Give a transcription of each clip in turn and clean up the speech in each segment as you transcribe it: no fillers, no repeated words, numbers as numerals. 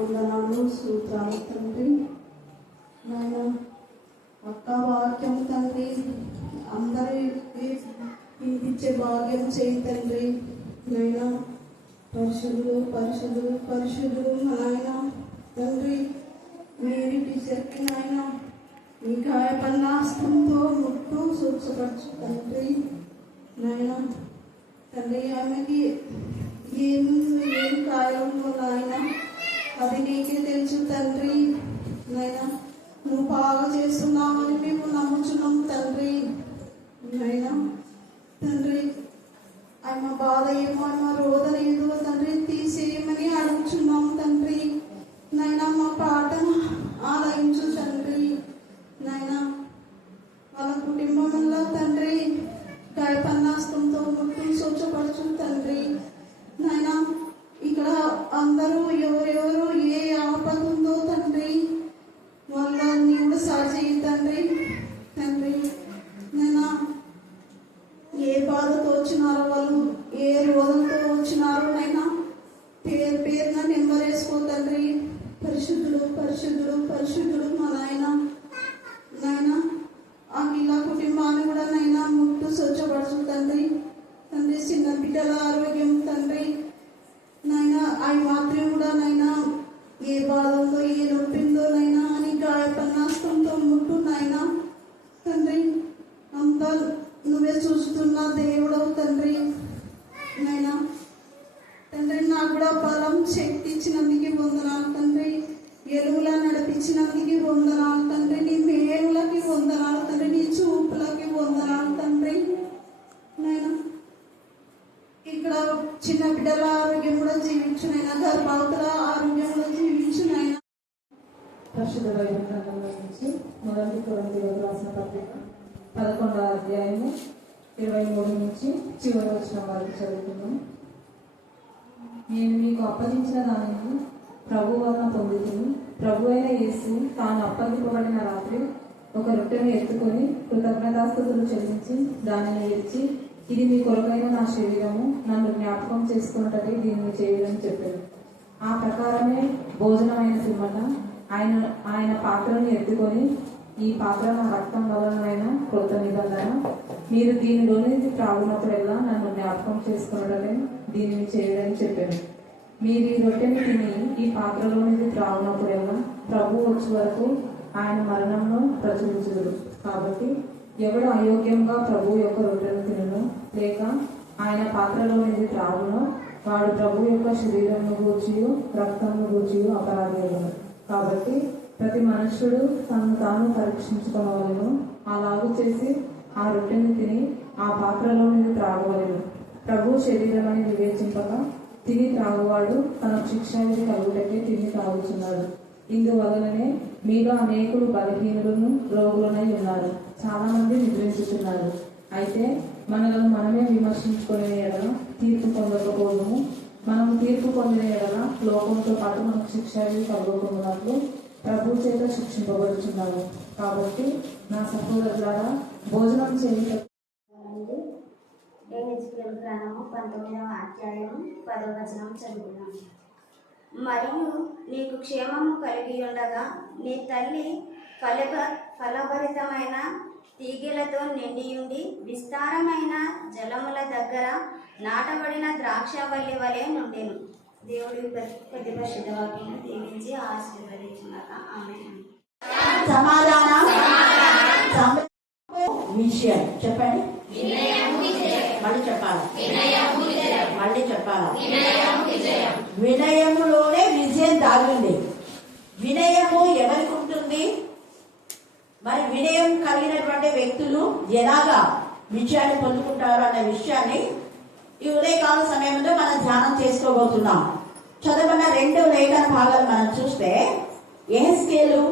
వందనాలు సూత్రాలు తండ్రి. నాయన ఒక్క వాక్యం తండ్రి అందరికి వినిపించే భాగ్యం చేయి తండ్రి. నాయన పరిశుద్ధులు పరిశుద్ధులు పరిశుద్ధులు నాయన తండ్రి. మీరు టీచర్కి నాయన మీ గాయపన్నాస్తంతో ముట్టు స్వచ్ఛపరచు తండ్రి. నాయన తండ్రి ఆమెకి ఏం కాయలో నాయన అది నీకే తెలుసు తండ్రి. నాయన నువ్వు బాగా చేస్తున్నామని మేము నమ్ముచున్నాం తండ్రి. నాయన తండ్రి ఆయన బాధ ఏమో ఆయన రోదన ఏదో తండ్రి తీసేయమని అడుగుచున్నాం తండ్రి. నాయన మా ప్రార్థన ఆలయించు తండ్రి. నాయన వాళ్ళ కుటుంబంలో తండ్రి గాయపన్నాస్తంతో ముట్టు స్వచ్ఛపరచు తండ్రి. నాయన ఇక్కడ అందరూ ఎవరెవరు ఏ ఆపద ఉందో తండ్రి వాళ్ళని కూడా సాక్షి తండ్రి. తండ్రి నాయన ఏ బాధతో వచ్చినారో వాళ్ళు ఏ రోగంతో వచ్చినారో నైనా పేరు పేరున నెంబరేసుకో తండ్రి. పరిశుద్ధుడు పరిశుద్ధుడు పరిశుద్ధుడు మా నాయన. నాయన ఆ ఇలా కుటుంబాన్ని కూడా నైనా ముట్టు స్వచ్ఛపరచు తండ్రి. తండ్రి చిన్న బిడ్డల ఆరోగ్యం తండ్రి. నాయన అవి మాత్రం కూడా నైనా ఏ బాధ ఉందో ఏ నొప్పిందో నైనా అని గాయపన్నాస్తంతో ముట్టు నాయన తండ్రి. అంతా నువ్వే చూస్తున్న దేవుడవు తండ్రి. నాయన తండ్రి నాకు కూడా బలం శక్తి ఇచ్చినందుకు వందనాలు తండ్రి. ఎలుగులా నడిపించినందుకు వందనాలు తండ్రి. నీ మేలులకి వందనాలు తండ్రి. నీ చూపులకి వందనాలు తండ్రి. నాయన ఇక్కడ చిన్న బిడ్డల ఆరోగ్యం కూడా జీవించునైనా గర్భవతుల ఆరోగ్యం కూడా జీవించునైనా. పరిశుద్ధ బైబిల్ గ్రంథంలో నుంచి మొదటి కొరింథీయులకు రాసిన పత్రిక 11వ అధ్యాయము 23 నుంచి చివరి వచనం వరకు చదువుతున్నాం. నేను మీకు అప్పగించిన దానిని ప్రభు వలన పొందుతుంది. ప్రభు అయిన యేసు తాను అప్పగింపబడిన రాత్రి ఒక రొట్టెను ఎత్తుకొని కృతజ్ఞతాస్తుతులు చెల్లించి దానిని ఇచ్చి, ఇది మీ కొరకైన నా శరీరము, నన్ను జ్ఞాపకం చేసుకున్నట్టు దీనిని చేయడం చెప్పారు. ఆ ప్రకారమే భోజనమైన పిమ్మట ఆయన పాత్రను ఎత్తుకొని, ఈ పాత్ర నా రక్తం వలనైన కృత నిబంధన, మీరు దీనిలోని త్రాగునప్పుడల్లా నన్ను జ్ఞాపకం చేసుకున్నట్లే దీనిని చేయడం చెప్పారు. మీరు ఈ రొట్టెని తిని ఈ పాత్రలోనిది త్రాగునప్పుడల్లా ప్రభు వచ్చే వరకు ఆయన మరణంలో ప్రచురించుదురు. కాబట్టి ఎవడు అయోగ్యంగా ప్రభు యొక్క రొట్టెను తినను లేక ఆయన పాత్రలోనిది త్రాగునో వాడు ప్రభు యొక్క శరీరంను గూర్చియు రక్తంను గూర్చియు అపరాధి. కాబట్టి ప్రతి మనుష్యుడు తను తాను పరీక్షించుకోవాలను. అలాగూ చేసి ఆ రొట్టెని తిని ఆ పాత్రలోనిది త్రాగవలెను. ప్రభు శరీరమని వివేచింపక తిని త్రాగువాడు తనకు శిక్ష కలుగుటకే తిని తాగుతున్నాడు. ఇందువలననే మీలో అనేకులు బలహీనులను రోగులనై ఉన్నారు, చాలా మంది నిద్రించుతున్నారు. అయితే మనలను మనమే విమర్శించుకునే ఎడల తీర్పు పొందకపోవడము, మనము తీర్పు పొందిన ఎడల లోకంతో పాటు మనకు శిక్ష కలుగుతున్నట్లు ప్రభు చేత శిక్షింపబడుచున్నాము. కాబట్టి నా సహోదరులారా భోజనం చేయటం 19వ అధ్యాయం 10వ వచనం చదువుకున్నాం. మరియు నీకు క్షేమము కలిగి ఉండగా నీ తల్లి ఫలభరితమైన తీగెలతో నిండియుండి విస్తారమైన జలముల దగ్గర నాటబడిన ద్రాక్షవల్లి వలె నుండెను. దేవుడి ప్రతి పరిశుద్ధ వాక్యం దీవించి ఆశీర్వదించుగాక. ఆమేన్. సమాధానం విషయం చెప్పండి. మళ్ళీ చెప్పాలి. మళ్ళీ చెప్పాలి. వినయములోనే విజయం దాగింది. వినయము ఎవరికి ఉంటుంది? మరి వినయం కలిగినటువంటి వ్యక్తులు ఎలాగా విజయాన్ని పొందుకుంటారు అనే విషయాన్ని ఈ ఉదయకాల సమయంలో మనం ధ్యానం చేసుకోబోతున్నాం. చదవన్న 2 లేఖన భాగాలు మనం చూస్తే యెహెజ్కేలు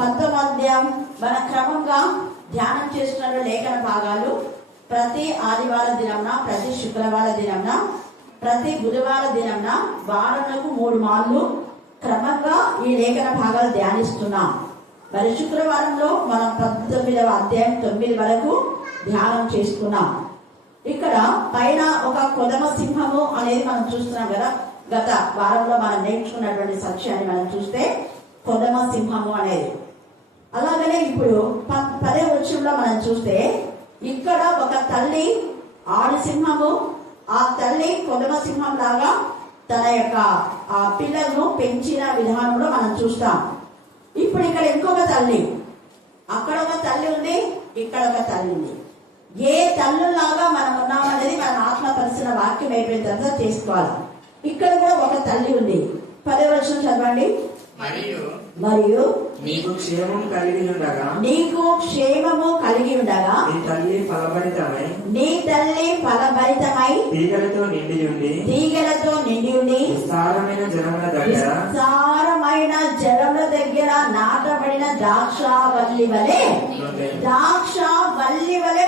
19వ అధ్యాయం మన క్రమంగా ధ్యానం చేస్తున్న లేఖన భాగాలు ప్రతి ఆదివారం దినంన, ప్రతి శుక్రవారం దినంన, ప్రతి బుధవారం దినంన వారాలకు 3 మార్లు క్రమంగా ఈ లేఖన భాగాలు ధ్యానిస్తున్నాం. మరి శుక్రవారంలో మనం 19వ అధ్యాయం 9 వరకు ధ్యానం చేసుకున్నాం. ఇక్కడ పైన ఒక కొదమ సింహము అనేది మనం చూస్తున్నాం కదా. గత వారంలో మనం నేర్చుకున్నటువంటి సత్యాన్ని మనం చూస్తే కొదమ సింహము అనేది. అలాగనే ఇప్పుడు 10వ వచనంలో మనం చూస్తే ఇక్కడ ఒక తల్లి ఆడు సింహము, ఆ తల్లి కొదమ సింహం లాగా తన యొక్క ఆ పిల్లలను పెంచిన విధానంలో మనం చూస్తాం. ఇప్పుడు ఇక్కడ ఇంకొక తల్లి, అక్కడ ఒక తల్లి ఉంది, ఇక్కడ ఒక తల్లి ఉంది. ఏ తల్లులాగా మనం ఉన్నామనేది మన ఆత్మ పరిశీలన వాక్యం అయిపోయిన తర్వాత చేసుకోవాలి. ఇక్కడ కూడా ఒక తల్లి ఉంది. 10వ వచనం చదవండి. మరియు నీకు క్షేమము కలిగి ఉండగా నీ తల్లి ఫలభరితమై తీగలతో నిండి ఉండి విస్తారమైన జలముల దగ్గర నాటబడిన ద్రాక్షవల్లి వలె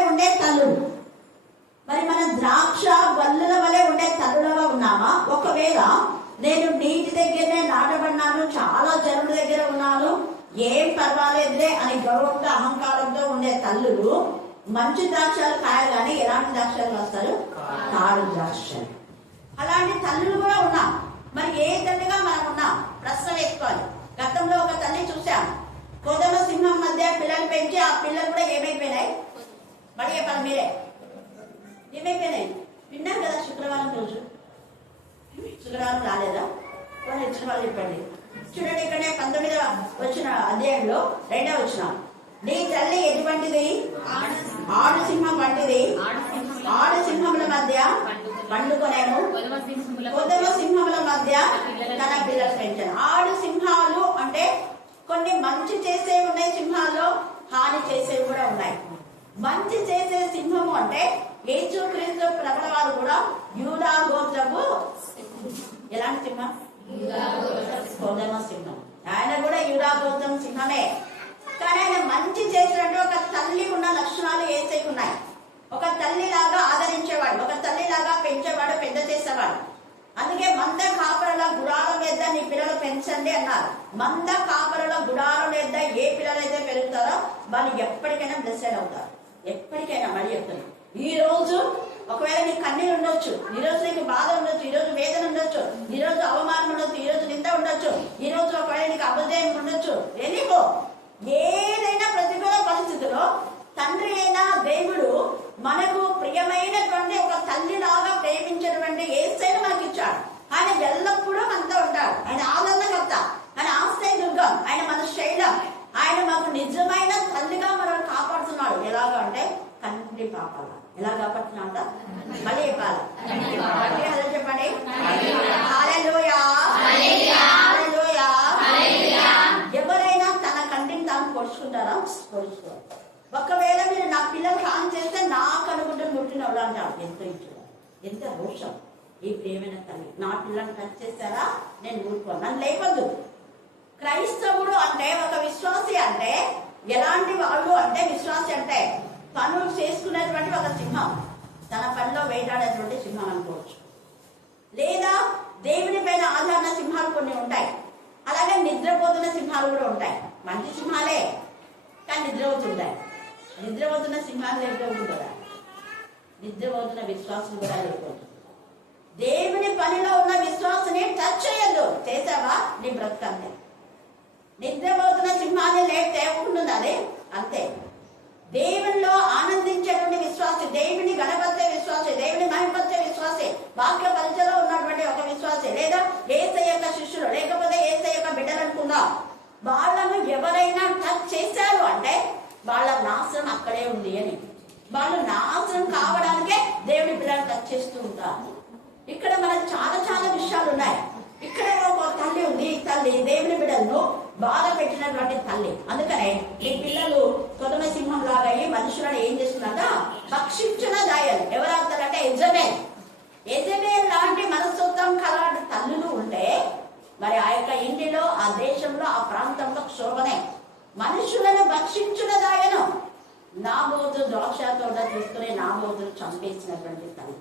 ఉండే తల్లులు. మరి మనం ద్రాక్ష వల్లుల వలె ఉండే తల్లులుగా ఉన్నామా? ఒకవేళ నేను నీటి దగ్గరనే నాటబడినాను, చాలా జలముల దగ్గర ఉన్నాను, ఏం పర్వాలేదులే అని గౌరవంతో అహంకారంతో ఉండే తల్లులు మంచి ద్రాక్షలు కాయగానే ఎలాంటి ద్రాక్షలు వస్తారు? కాడు ద్రాక్షలు. అలాంటి తల్లులు కూడా ఉన్నాం. మరి ఏ తల్లిగా మనం ఉన్నాం? ప్రశ్న వేసుకోవాలి. గతంలో ఒక తల్లి చూసాం, కొదమ సింహం మధ్య పిల్లలు పెంచి ఆ పిల్లలు కూడా ఏమైపోయినాయి? మరి చెప్పాలి మీరే, ఏమైపోయినాయి? విన్నాం కదా శుక్రవారం రోజు. శుక్రవారం రాలేదా? ఇచ్చిన వాళ్ళు చెప్పండి. చూడండి, ఇక్కడే 19వ వచ్చిన అధ్యాయంలో 2వ వచనం. నీ తల్లి ఎటువంటిది? ఆడు సింహం వంటిది. ఆడు సింహముల మధ్య పండుకొనేను, కొదమ సింహముల మధ్య తన పిల్లలు పెంచాను. ఆడు సింహాలు అంటే కొన్ని మంచి చేసేవి ఉన్నాయి, సింహాలు హాని చేసేవి కూడా ఉన్నాయి. మంచి చేసే సింహము అంటే యేసుక్రీస్తు ప్రభుల వారు కూడా యూదా గోత్రపు ఎలాంటి సింహం? కొదమ సింహం. ఆయన కూడా యూదా గోత్రం సింహమే. కానీ ఆయన మంచి చేసినట్టు ఒక తల్లి ఉన్న లక్షణాలు యేసుకు ఉన్నాయి. ఒక తల్లిలాగా ఆదరించేవాడు, ఒక తల్లిలాగా పెంచేవాడు, పెద్ద చేసేవాడు. అందుకే మంద కాపరుల గుడాల మీద నీ పిల్లలు పెంచండి అన్నారు. మంద కాపరుల గుడాల మీద ఏ పిల్లలైతే పెరుగుతారో వాళ్ళు ఎప్పటికైనా బ్లెస్సెడ్ అవుతారు. ఎప్పటికైనా. మళ్ళీ చెప్తున్నాను, ఈ రోజు ఒకవేళ నీకు కన్నీరు ఉండొచ్చు, ఈ రోజు నీకు బాధ ఉండొచ్చు, ఈ రోజు వేదన ఉండొచ్చు, ఈ రోజు అవమానం ఉండొచ్చు, ఈ రోజు నింద ఉండొచ్చు, ఈ రోజు ఒకవేళ నీకు అబద్ధం ఉండొచ్చు. ఎందుకో ఏదైనా ప్రతికూల పరిస్థితిలో తండ్రి అయినా దేవుడు మనకు ప్రియమైనటువంటి ఒక తల్లిలాగా ప్రేమించినటువంటి యేసయ్యను మనకి ఇచ్చాడు. ఆయన ఎల్లప్పుడూ మనతో ఉంటాడు. ఆయన ఆనందకర్త, ఆయన ఆశ్రయ దుర్గం, ఆయన మన శైలం. ఆయన మాకు నిజమైన తల్లిగా మనల్ని కాపాడుతున్నాడు. ఎలాగా అంటే కంటి పాపాల. ఎలా కాపాడుతున్నా? మళ్ళీ చెప్పాలి, చెప్పండి. హల్లెలూయా, హల్లెలూయా. ఎవరైనా తన కంటిని తాను పొడుచుకుంటారా? పొడుచుకోవాలి. ఒకవేళ మీరు నా పిల్లలు హాని చేస్తే నా కనుగుడ్డను ముట్టిన వాళ్ళు అంటారు. ఎంత ఇచ్చారు, ఎంత రోషం. ఈ ప్రియమైన తల్లి నా పిల్లల్ని టచ్ చేస్తారా? నేను ఊరుకోను, నన్ను లేపద్దు. క్రైస్తవుడు అంటే, ఒక విశ్వాసి అంటే ఎలాంటి వాళ్ళు అంటే, విశ్వాసి అంటే పనులు చేసుకునేటువంటి ఒక సింహం, తన పనిలో వేటాడేటువంటి సింహం అనుకోవచ్చు. లేదా దేవుని పైన ఆధారణ సింహాలు కొన్ని ఉంటాయి. అలాగే నిద్రపోతున్న సింహాలు కూడా ఉంటాయి. మంచి సింహాలే కానీ నిద్రపోతుంటాయి. నిద్రపోతున్న సింహాలు లేకపోతుంది కదా, నిద్రపోతున్న విశ్వాసం కూడా లేకపోతుంది. దేవుని పనిలో ఉన్న విశ్వాసాన్ని టచ్ చేయొద్దు. చేసావా నీ బ్రతుకంతే. నిద్రపోతున్న సింహాన్ని లేపితే ఉంటుంది, అదే అంతే. దేవునిలో ఆనందించేటువంటి విశ్వాసి, దేవుని గణపరిచే విశ్వాసి, దేవుని మహిమపరిచే విశ్వాసి, వాక్య పరిచయలో ఉన్నటువంటి ఒక విశ్వాసి, లేదా యేసయ్య యొక్క శిష్యులు, లేకపోతే యేసయ్య యొక్క బిడ్డలు అనుకుందాం. వాళ్ళను ఎవరైనా టచ్ చేశారు అంటే వాళ్ళ నాశనం అక్కడే ఉంది అని. వాళ్ళు నాశనం కావడానికే దేవుని పిల్లలు టచ్ చేస్తూ ఉంటారు. ఇక్కడ మనకు చాలా చాలా విషయాలు ఉన్నాయి. ఇక్కడ ఒక తల్లి ఉంది. ఈ తల్లి దేవుని బిడ్డలను బాధ పెట్టినటువంటి తల్లి. అందుకనే ఈ పిల్లలు కొదమ సింహం లాగా అయ్యి మనుషులను ఏం చేస్తున్నారట? భక్షించిన దాయాలు. ఎవరవుతారంటే యెజబెల్ లాంటి మనస్తత్వం కలాంటి తల్లులు ఉంటే మరి ఆ యొక్క ఇంటిలో, ఆ దేశంలో, ఆ ప్రాంతంలో క్షోభనే. మనుషులను భక్షించిన దాయను. నాబోతు ద్రాక్ష తోట తీసుకుని నాబోతులు చంపేసినటువంటి తల్లి.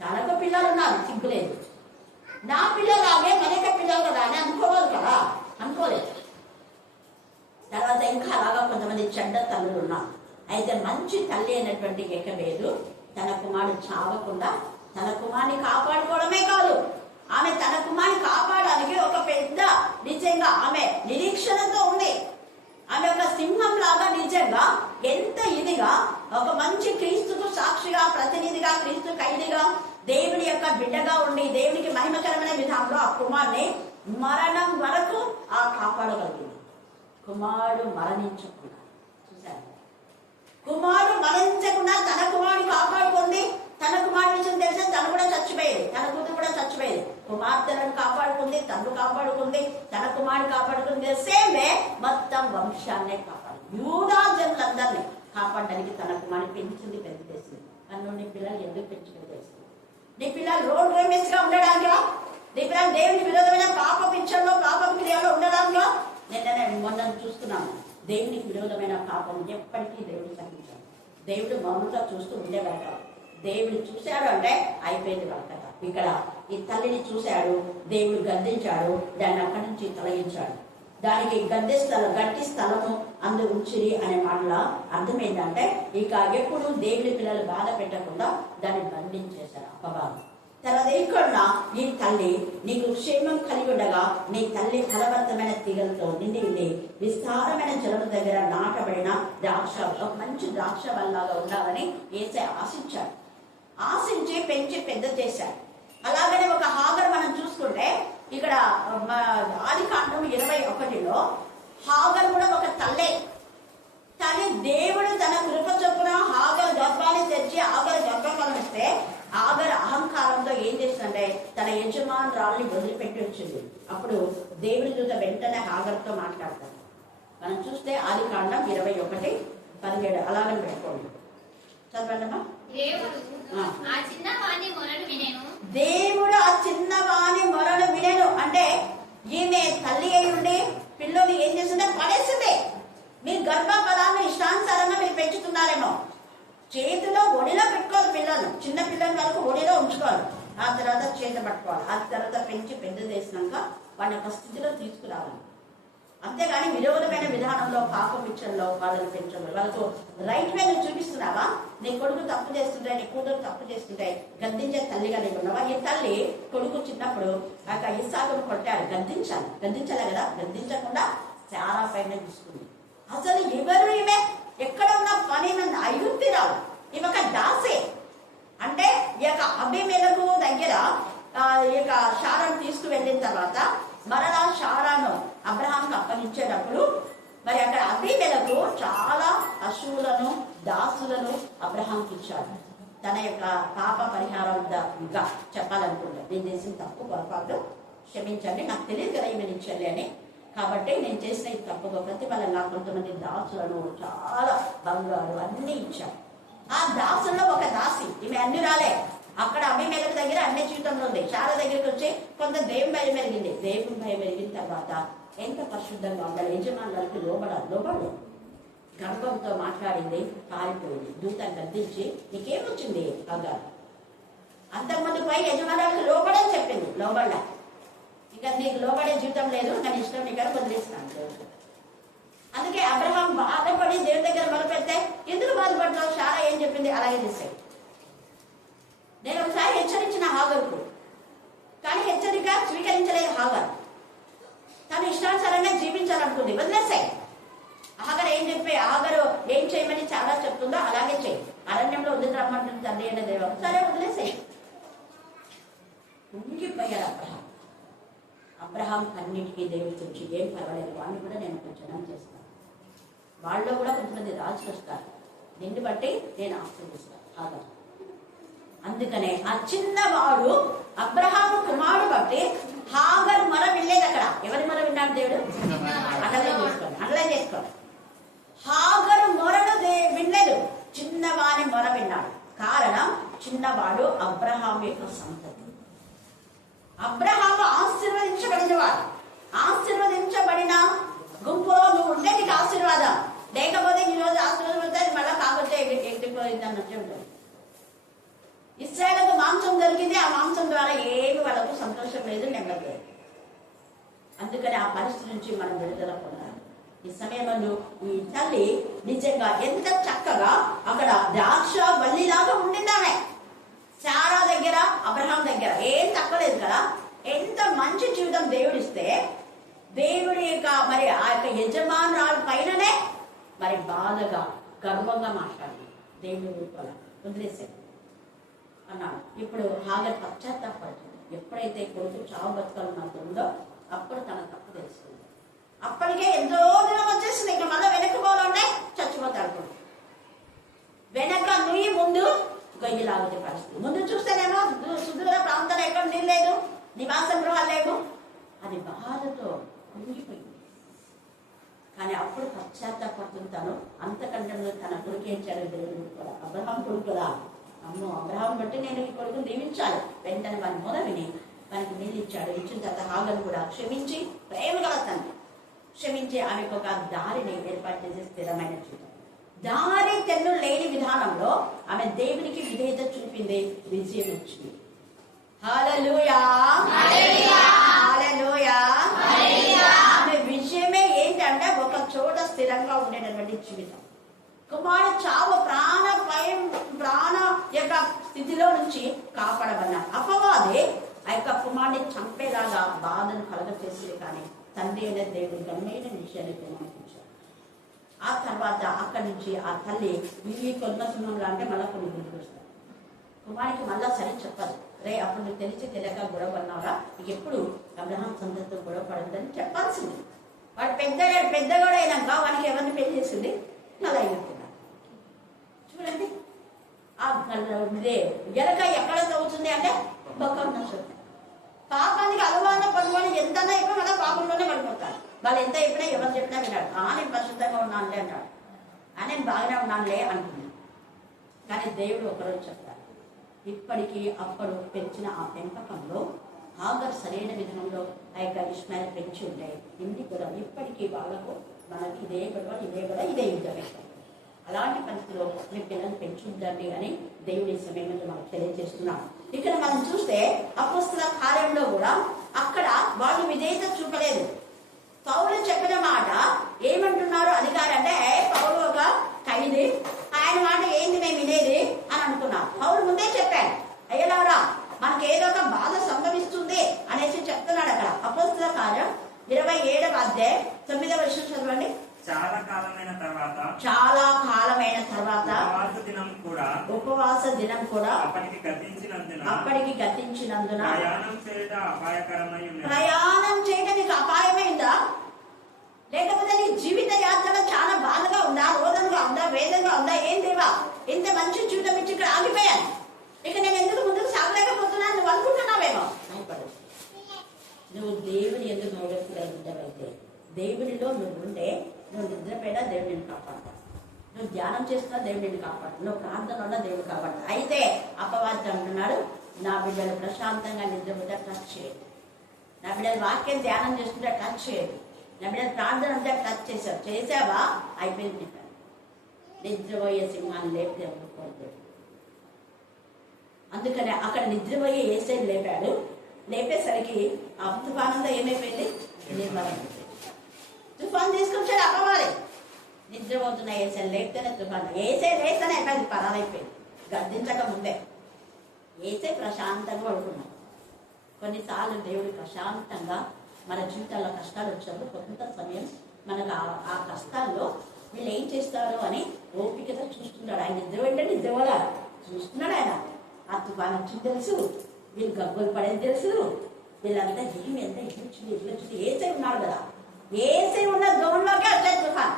తనకు పిల్లలు ఉన్నారు, సిగ్గులేదు. నా పిల్లలాగే మనక పిల్లలు కదా అని అనుకోవాలి కదా, అనుకోలేదు. తర్వాత ఇంకా అలాగా కొంతమంది చెడ్డ తల్లులు ఉన్నారు. అయితే మంచి తల్లి అయినటువంటి ఏకబేదు తన కుమారుడు చావకుండా తన కుమారుని కాపాడుకోవడమే కాదు, ఆమె తన కుమారుని కాపాడడానికి ఒక పెద్ద నిజంగా ఆమె నిరీక్షణతో ఉంది. ఆమె ఒక సింహం లాగా నిజంగా ఎంత ఇదిగా ఒక మంచి క్రీస్తుకు సాక్షిగా, ప్రతినిధిగా, క్రీస్తు ఖైదీగా, దేవుని యొక్క బిడ్డగా ఉండి దేవునికి మహిమకరమైన విధానంలో ఆ కుమారుని మరణం వరకు ఆ కాపాడగలిగింది. కుమారుడు మరణించకుండా చూశారు. కుమారుడు మరణించకుండా తన కుమారుడు కాపాడుకుంది. తన కుమారుడు విషయం తెలిసి తను కూడా చచ్చిపోయేది, తన కూతురు కూడా చచ్చిపోయేది. కుమార్తెలను కాపాడుకుంది, తను కాపాడుకుంది, తన కుమారుడు కాపాడుకుంది. సేమ్ వే మొత్తం వంశాన్నే కాపాడు, యూదా జనులందరినీ కాపాడడానికి తన కుమారుడు పెంచింది, పెద్ద చేసింది. నన్ను నీ పిల్లలు ఎందుకు పెంచుకుని చేస్తుంది? నీ పిల్లలు రోడ్ రేమిస్ గా ఉండడానికా? నీ పిల్లలు దేవుని విరోధమైన పాప పిచ్చల్లో, పాప క్రియలో ఉండడానికా? నేను మొన్న చూస్తున్నాను. దేవునికి విరోధమైన పాపం ఎప్పటికీ దేవుడు సహించాడు. దేవుడు మౌనంగా చూస్తూ ఉండేవాడు. దేవుడు చూశాడు అంటే అయిపోయింది వాళ్ళ కథ. ఇక్కడ ఈ తల్లిని చూశాడు, దేవుడు గద్దించాడు, దాన్ని అక్కడి నుంచి తొలగించాడు. దానికి గట్టి స్థలము అందు ఉంచిరి అనే మాటల అర్థం ఏంటంటే ఇక ఎప్పుడు దేవుని పిల్లలు బాధ పెట్టకుండా దాన్ని బంధించేశారు అపవాదం. తర్వాత ఇక్కడ నీ తల్లి నీకు క్షేమం కలిగి ఉండగా నీ తల్లి ఫలవంతమైన తీగలతో నిండి ఉండి విస్తారమైన జలము దగ్గర నాటబడిన ద్రాక్ష, ఒక మంచి ద్రాక్ష వల్లాగా ఉండాలని యేసే ఆశించాడు. ఆశించి పెంచి పెద్ద చేశాడు. అలాగనే ఒక హాగర్ మనం చూసుకుంటే ఇక్కడ ఆదికాండం 21లో హాగర్ కూడా ఒక తల్లే. కానీ దేవుడు తన కృప చొప్పున హాగర్ గర్భాన్ని తెచ్చి హాగర్ గర్భఫలం ఇస్తే హాగర్ అహంకారంతో ఏం చేసిందంటే తన యజమానురాల్ని వదిలిపెట్టి వచ్చింది. అప్పుడు దేవుడి దూత వెంటనే హాగర్తో మాట్లాడతాడు. మనం చూస్తే ఆదికాండం 21:17 అలాగని పెట్టుకోండి, చదవండమ్మా. దేవుడు ఆ చిన్నవాని మొరను వినెను అంటే ఈమె తల్లి అయి ఉండి పిల్లలు ఏం చేసిందే పడేసిందే. మీరు గర్భఫలాన్ని ఇష్టానుసారంగా మీరు పెంచుతున్నారేమో. చేతిలో ఒడిలో పెట్టుకోవాలి పిల్లలు, చిన్న పిల్లల వరకు ఒడిలో ఉంచుకోవాలి. ఆ తర్వాత చేత పట్టుకోవాలి. ఆ తర్వాత పెంచి పెద్ద చేసినాక వాళ్ళ యొక్క స్థితిలో తీసుకురావాలి. అంతేగాని విరోధమైన విధానంలో పాప పిచ్చల్లో వాళ్ళని పెంచడం. వాళ్ళకు రైట్ వే నువ్వు చూపిస్తున్నావా? నీ కొడుకు తప్పు చేస్తుంటే, నీ కూతురు తప్పు చేస్తుంటే గద్దించే తల్లిగా నీకు ఉన్నావా? ఈ తల్లి కొడుకు చిన్నప్పుడు ఆ ఇస్సాకును కొట్టాడు, గద్దించాలి కదా, గద్దించకుండా చాలా పైన తీసుకుంది. అసలు ఎవరు ఈమె? ఎక్కడ ఉన్న పని అయుక్తిరావు, ఈమె ఒక దాసే. అంటే ఈ యొక్క అభిమేలకు దగ్గర ఈ యొక్క శారాను తీసుకువెళ్ళిన తర్వాత మరలా శారాను అబ్రహాంకి అప్పగించేటప్పుడు మరి అక్కడ అభిమేలకు చాలా పశువులను, దాసులను అబ్రహాంకి ఇచ్చాడు. తన యొక్క పాప పరిహారంగా చెప్పాలనుకుంటా. నేను చేసిన తప్పు పొరపాటు క్షమించండి, నాకు తెలియదు కదా ఈమె ఇచ్చాలి అని. కాబట్టి నేను చేసిన ఈ తప్పుగా ప్రతిఫలంగా కొంతమంది దాసులను, చాలా బంగారు అన్ని ఇచ్చాడు. ఆ దాసుల్లో ఒక దాసి, ఈమె అన్ని రాలే. అక్కడ అభిమేలకు దగ్గర అన్ని జీవితంలో ఉంది. చాలా దగ్గరికి వచ్చి కొంత దేవుని భయం పెరిగింది. దేవుని భయం పెరిగిన తర్వాత ఎంత పరిశుద్ధంగా ఉండాలి, యజమానులకు లోబడలేదు. గర్భంతో మాట్లాడింది, పారిపోయింది. దూత గద్దించి నీకేమొచ్చింది అగారు, అంతకుముందు పై యజమానులకు లోబడని చెప్పింది, లోబడలే. ఇంకా నీకు లోబడే జీవితం లేదు, కానీ ఇష్టం నీకు వదిలేస్తాను. అందుకే అబ్రహాం బాధపడి దేవుని దగ్గర మొదలుపెడితే ఎందుకు బాధపడతావు? శారా ఏం చెప్పింది అలాగే చేశాయి. నేను ఒకసారి హెచ్చరించిన హాగర్కు, కానీ హెచ్చరిక స్వీకరించలేదు హాగర్. తను ఇష్టానుసారంగా జీవించాలనుకుంది, వదిలేసాయి. హాగర్ ఏం చెప్పి హాగరు ఏం చేయమని చాలా చెప్తుందో అలాగే చేయి. అరణ్యంలో వదిలి రమ్మంటుంది తండ్రి అనే దేవం, సరే వదిలేసాయి. ఉంగిపోయారు అబ్రహాం అన్నిటికీ దేవుడి గురించి ఏం పర్వాలేదు, వాడిని కూడా నేను కొంచెం చేస్తాను. వాళ్ళలో కూడా కొంతమంది రాజులు వస్తారు, నిన్ను బట్టి నేను ఆశీర్వదిస్తాను హాగర్. అందుకనే ఆ చిన్నవాడు అబ్రహాము కుమారుడు బట్టి హాగర్ మొర వినలేదు. అక్కడ ఎవరి మొర విన్నాడు దేవుడు? అండర్లైన్ చేసుకోండి. హాగరు మొరను వినలేదు, చిన్నవాని మొర విన్నాడు. కారణం చిన్నవాడు అబ్రహాము యొక్క సంతతి. అబ్రహాము ఆశీర్వదించబడినవాడు. ఆశీర్వదించబడిన గుంపులో నువ్వు ఉండే నీకు ఆశీర్వాదం, లేకపోతే ఈ రోజు ఆశీర్వాదం మళ్ళా కాకపోతే ఎట్టిపోయిందని వచ్చి ఉంటుంది. ఇశ్రాయేలుకు మాంసం దొరికింది, ఆ మాంసం ద్వారా ఏమి వాళ్ళకు సంతోషం లేదు, నెమ్మది లేదు. అందుకని ఆ పరిస్థితి నుంచి మనం విడుదల పొందాలి. ఈ సమయంలో ఈ తల్లి నిజంగా ఎంత చక్కగా అక్కడ ద్రాక్ష వల్లిలాగా ఉండిందామే. శారా దగ్గర, అబ్రహాం దగ్గర ఏం తప్పలేదు కదా. ఎంత మంచి జీవితం దేవుడిస్తే దేవుడి యొక్క మరి ఆ యొక్క యజమానురాలు పైననే మరి బాధగా గర్వంగా మాట్లాడి దేవుడి రూపాల వదిలేశాడు అన్నాడు. ఇప్పుడు హాగర్ పశ్చాత్తాపడుతుంది. ఎప్పుడైతే కొడుకు చావు బతుకలు నాకు ఉందో అప్పుడు తన తప్పు తెలుస్తుంది. అప్పటికే ఎంతో దూరం వచ్చేసింది. ఇంకా మళ్ళీ వెనక్కి పోవాలంటే చచ్చిపోతాడు కొడుకు. వెనక నుయ్యి ముందు గొయ్యి లాగుతే పరిస్థితి. ముందు చూస్తేనేమో సుదూర ప్రాంతంలో ఎక్కడ నీళ్ళు లేదు, నివాస గృహాలు లేవు. అది బాధతో కుంగిపోయింది. కానీ అప్పుడు పశ్చాత్తాపడుతుంది. తను అంతకంటే తన కొడుకు ఏం చేయాలి? దేవుడు కూడా అబ్రహాం కొడుకు కదా, అమ్మో అబ్రహాం బట్టి నేను ఈ కొడుకుని దీవించాలి. వెంటనే వాని మొద విని మనకి నీళ్ళు ఇచ్చాడు. ఇచ్చిన తర్వాత హాగరు కూడా క్షమించి, ప్రేమ గల తండ్రి క్షమించి ఆమెకు ఒక దారిని ఏర్పాటు చేసే స్థిరమైన జీవితం. దారి తెన్ను లేని విధానంలో ఆమె దేవునికి విధేయత చూపింది, విజయం వచ్చింది. హల్లెలూయా, హల్లెలూయా. ఆమె విజయమే ఏంటంటే ఒక చోట స్థిరంగా ఉండేటటువంటి జీవితం. కుమారుడు చావు ప్రాణ యొక్క స్థితిలో నుంచి కాపాడబడిన అపవాది ఆ యొక్క కుమారుని చంపేలాగా బాధను కలగచేసేది. కానీ తండ్రి అనే దేవుడు గమ్మైన విషయాన్ని ప్రమాణించాడు. ఆ తర్వాత అక్కడి నుంచి ఆ తల్లి ఈ కొన్నసుమంలో అంటే మళ్ళీ కొన్ని గుర్తుకు వస్తాయి. కుమారికి మళ్ళా సరి చెప్పదు. రే అప్పుడు నువ్వు తెలియక గొడవ పడినారా, నీకు ఎప్పుడు అబ్రహాం సంతతితో గొడవ పడదని చెప్పాల్సింది. వాడు పెద్దగొడ అయినాక వానికి ఎవరిని పెళ్లి చేసింది? అలా అయినట్టున్నారు. చూడండి, ఆ ఎలక ఎక్కడ తవ్వుతుంది అంటే బొక్కం నష్టం. పాపానికి అలవాటు పడుకొని ఎంతన్నా ఎక్కువ మళ్ళీ పాపంలోనే పడిపోతాడు. వాళ్ళు ఎంత చెప్పినా ఎవరు చెప్పినా విన్నాడు. నేను పరిశుద్ధంగా ఉన్నానులే అంటాడు, నేను బాగానే ఉన్నానులే అంటున్నాను. కానీ దేవుడు ఒకరోజు చెప్తాడు, ఇప్పటికీ అప్పుడు పెంచిన ఆ పెంపకంలో హాగర్ సరైన విధానంలో ఆ యొక్క ఇష్మాయిల్ పెంచి ఉండే ఇంటి కూడా ఇప్పటికీ వాళ్ళకు మనకి ఇదే గొడవ ఇదే యుద్ధమే. అలాంటి పరిస్థితిలో మీ పిల్లల్ని పెంచుందండి అని దేవుడి సమయంలో మనకు తెలియజేస్తున్నాం. ఇక్కడ మనం చూస్తే అపొస్తల కార్యంలో కూడా అక్కడ వాళ్ళు విధేయత చూపలేదు. పౌలు చెప్పిన మాట ఏమంటున్నారు అధికారి అంటే, పౌలు ఒక ఖైదీ, ఆయన మాట ఏంది మేము వినేది అని అనుకున్నాం. పౌలు ముందే చెప్పాడు, అయ్యలారా మనకి ఏదో ఒక బాధ సంభవిస్తుంది అనేసి చెప్తున్నాడు. అక్కడ అపొస్తల కార్యం 27వ అధ్యాయం 9వ వచనం చదవండి. చాలా కాలమైన తర్వాత ఉపవాస దినం కూడా అప్పటికి గతించినందున ప్రయాణం చేయడం నీకు అపాయమైందా? లేకపోతే నీ జీవిత యాత్రలో చాలా బాధగా ఉందా, రోదనగా ఉందా, వేదంగా ఉందా? ఏం దేవా ఇంత మంచి జీవితం ఇచ్చి ఇక్కడ ఆగిపోయాను, ఇక నేను ఎందుకు ముందుకు సాగలేకపోతున్నాను నువ్వు అనుకుంటున్నావేమో. నువ్వు దేవుని ఎందుకు గౌరవించగలుగుతావైతే, దేవునిలో నువ్వు ఉంటే నువ్వు నిద్రపోయినా దేవుడు నిన్ను కాపాడతాడు, నువ్వు ధ్యానం చేస్తున్నా దేవుడు నిన్ను కాపాడు, నువ్వు ప్రార్థన వల్ల దేవుడు కాపాడు. అయితే అపవాది అంటున్నాడు, నా బిడ్డలు ప్రశాంతంగా నిద్రపోతే టచ్ చేయదు, నా బిడ్డలు వాక్యం ధ్యానం చేస్తుంటే టచ్ చేయదు, నా బిడ్డలు ప్రార్థన అంటే టచ్ చేసావా అయిపోయింది. నిద్రపోయే సింహాన్ని లేపితే అనుకోవద్దు. అందుకని అక్కడ నిద్రపోయే ఏసైని లేపాడు. లేపేసరికి ఆ తుఫానంతా ఏమైపోయింది? నిర్మలం. తుఫాన్ తీసుకొచ్చాడు అపవాది. నిద్రపోతున్న ఏసైని లేపితేనే తుఫాన్, ఏసై లేస్తేనే అయిపోయింది, పరాలైపోయింది. గద్దించక ముందే ఏసై ప్రశాంతంగా పడుకున్నాడు. కొన్నిసార్లు దేవుడు ప్రశాంతంగా మన జీవితాల్లో కష్టాలు వచ్చినప్పుడు కొంత సమయం మనకు ఆ కష్టాల్లో వీళ్ళు ఏం చేస్తారు అని ఓపికతో చూస్తున్నాడు. ఆయన నిద్ర ఏంటంటే నిద్రపోలా చూస్తున్నాడు. ఆయన ఆ తుఫాన్ వచ్చింది తెలుసు, వీళ్ళు గబ్బులు పడేది తెలుసు, వీళ్ళంతా ఏమి ఎంత ఇట్లొచ్చింది ఏసై ఉన్నాడు కదా, ఏసై ఉన్న జోన్లోకి అట్లే తుఫాన్.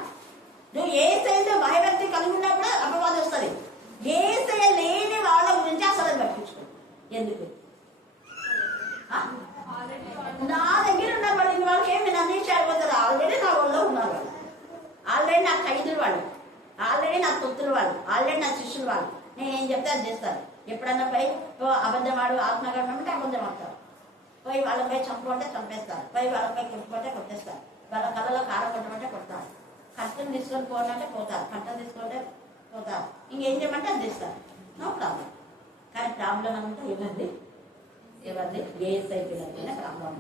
నువ్వు ఏసైతో భయభక్తి కలిగి ఉన్నప్పుడు అపవాదం వస్తుంది. ఏసై లేని వాళ్ళ గురించి అసలు పట్టించుకో. ఎందుకు? నా దగ్గర ఉన్న పడిన వాళ్ళకి ఏమి నన్ను చేయబోతారు? ఆల్రెడీ నా ఒళ్ళో ఉన్నారు వాళ్ళు, ఆల్రెడీ నా ఖైదులు వాళ్ళు, ఆల్రెడీ నా తొత్తులు వాళ్ళు, ఆల్రెడీ నా శిష్యులు వాళ్ళు. నేనేం చెప్తే అది చేస్తారు. ఎప్పుడన్నా పోయి అబద్ధం ఆడు ఆత్మగడం అంటే అబద్ధం ఆడతారు, పోయి వాళ్ళపై చంపమంటే చంపేస్తారు, పోయి వాళ్ళపై కొట్టుకుంటే కొట్టేస్తారు, వాళ్ళ కళ్ళలో కారం కొట్టమంటే కొడతారు, కట్టను తీసుకొని పోవాలంటే పోతారు, కట్టను తీసుకుంటే పోతారు, ఇంకేం చేయమంటే అది చేస్తారు. No problem. కానీ ప్రాబ్లం అంతా ఎవరిది? ఏసై పిల్లలతోనే ప్రాబ్లం.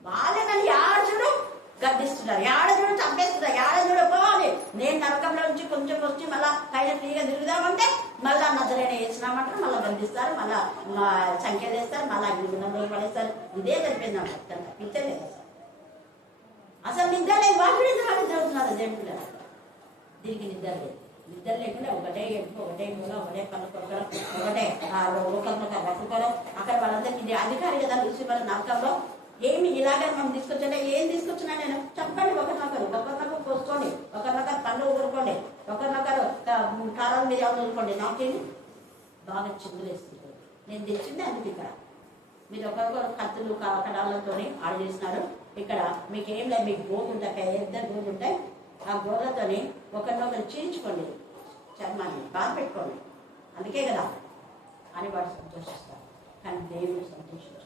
వాళ్ళే నన్ను యాడచుడు గద్దిస్తున్నారు, యాడచుడు చంపేస్తున్నారు, యాడచుడు పోవాలి. నేను నరకంలో నుంచి కొంచెం వచ్చి మళ్ళా పైన ఫ్రీగా తిరుగుదామంటే మళ్ళా నజరేన వేసినామంటారు, మళ్ళీ గద్దిస్తారు. చేస్తారు, మళ్ళా సంఖ్యలు వేస్తారు, మళ్ళా అగ్నిగుండంలో పడేస్తారు. ఇదే జరిపింది నాకు అర్థం తప్పించలేదు. అసలు నిద్ర లేదు. వాళ్ళు నిద్ర చదువుతున్నారు దేవుడు. దీనికి నిద్ర లేదు. నిద్ర లేకుండా ఒకటే ఎడుపు, ఒకటే మూల, ఒకటే పళ్ళు కొరకడం, ఒకటే ఒకరినొకరు రట్టుకోవడం. అక్కడ వాళ్ళందరికీ ఇది అధికారి కదా లూసిఫర్ నరకంలో. ఏమి ఇలాగే మనం తీసుకొచ్చా? ఏం తీసుకొచ్చినా నేను చెప్పండి. ఒకరినొకరు పోసుకోండి, ఒకరినొకరు పళ్ళు ఊరుకోండి, ఒకరినొకరు కారం మీద ఊరుకోండి. నాకేమి బాగా చిందులేస్తుంది. నేను తెచ్చింది అందుకు. ఇక్కడ మీరు ఒకరికొకరు కత్తులు కడాలతో ఆడు చేసినారు. ఇక్కడ మీకు ఏం లేదు, మీకు గోధులు ఉంటాయి, పెద్ద గోధులు ఉంటాయి. ఆ గోధులతోని ఒకరినొకరు చీల్చుకోండి, చర్మాన్ని బాధ పెట్టుకోండి. అందుకే కదా అని వాడు సంతోషిస్తారు. కానీ దేవుడు సంతోషించాడు.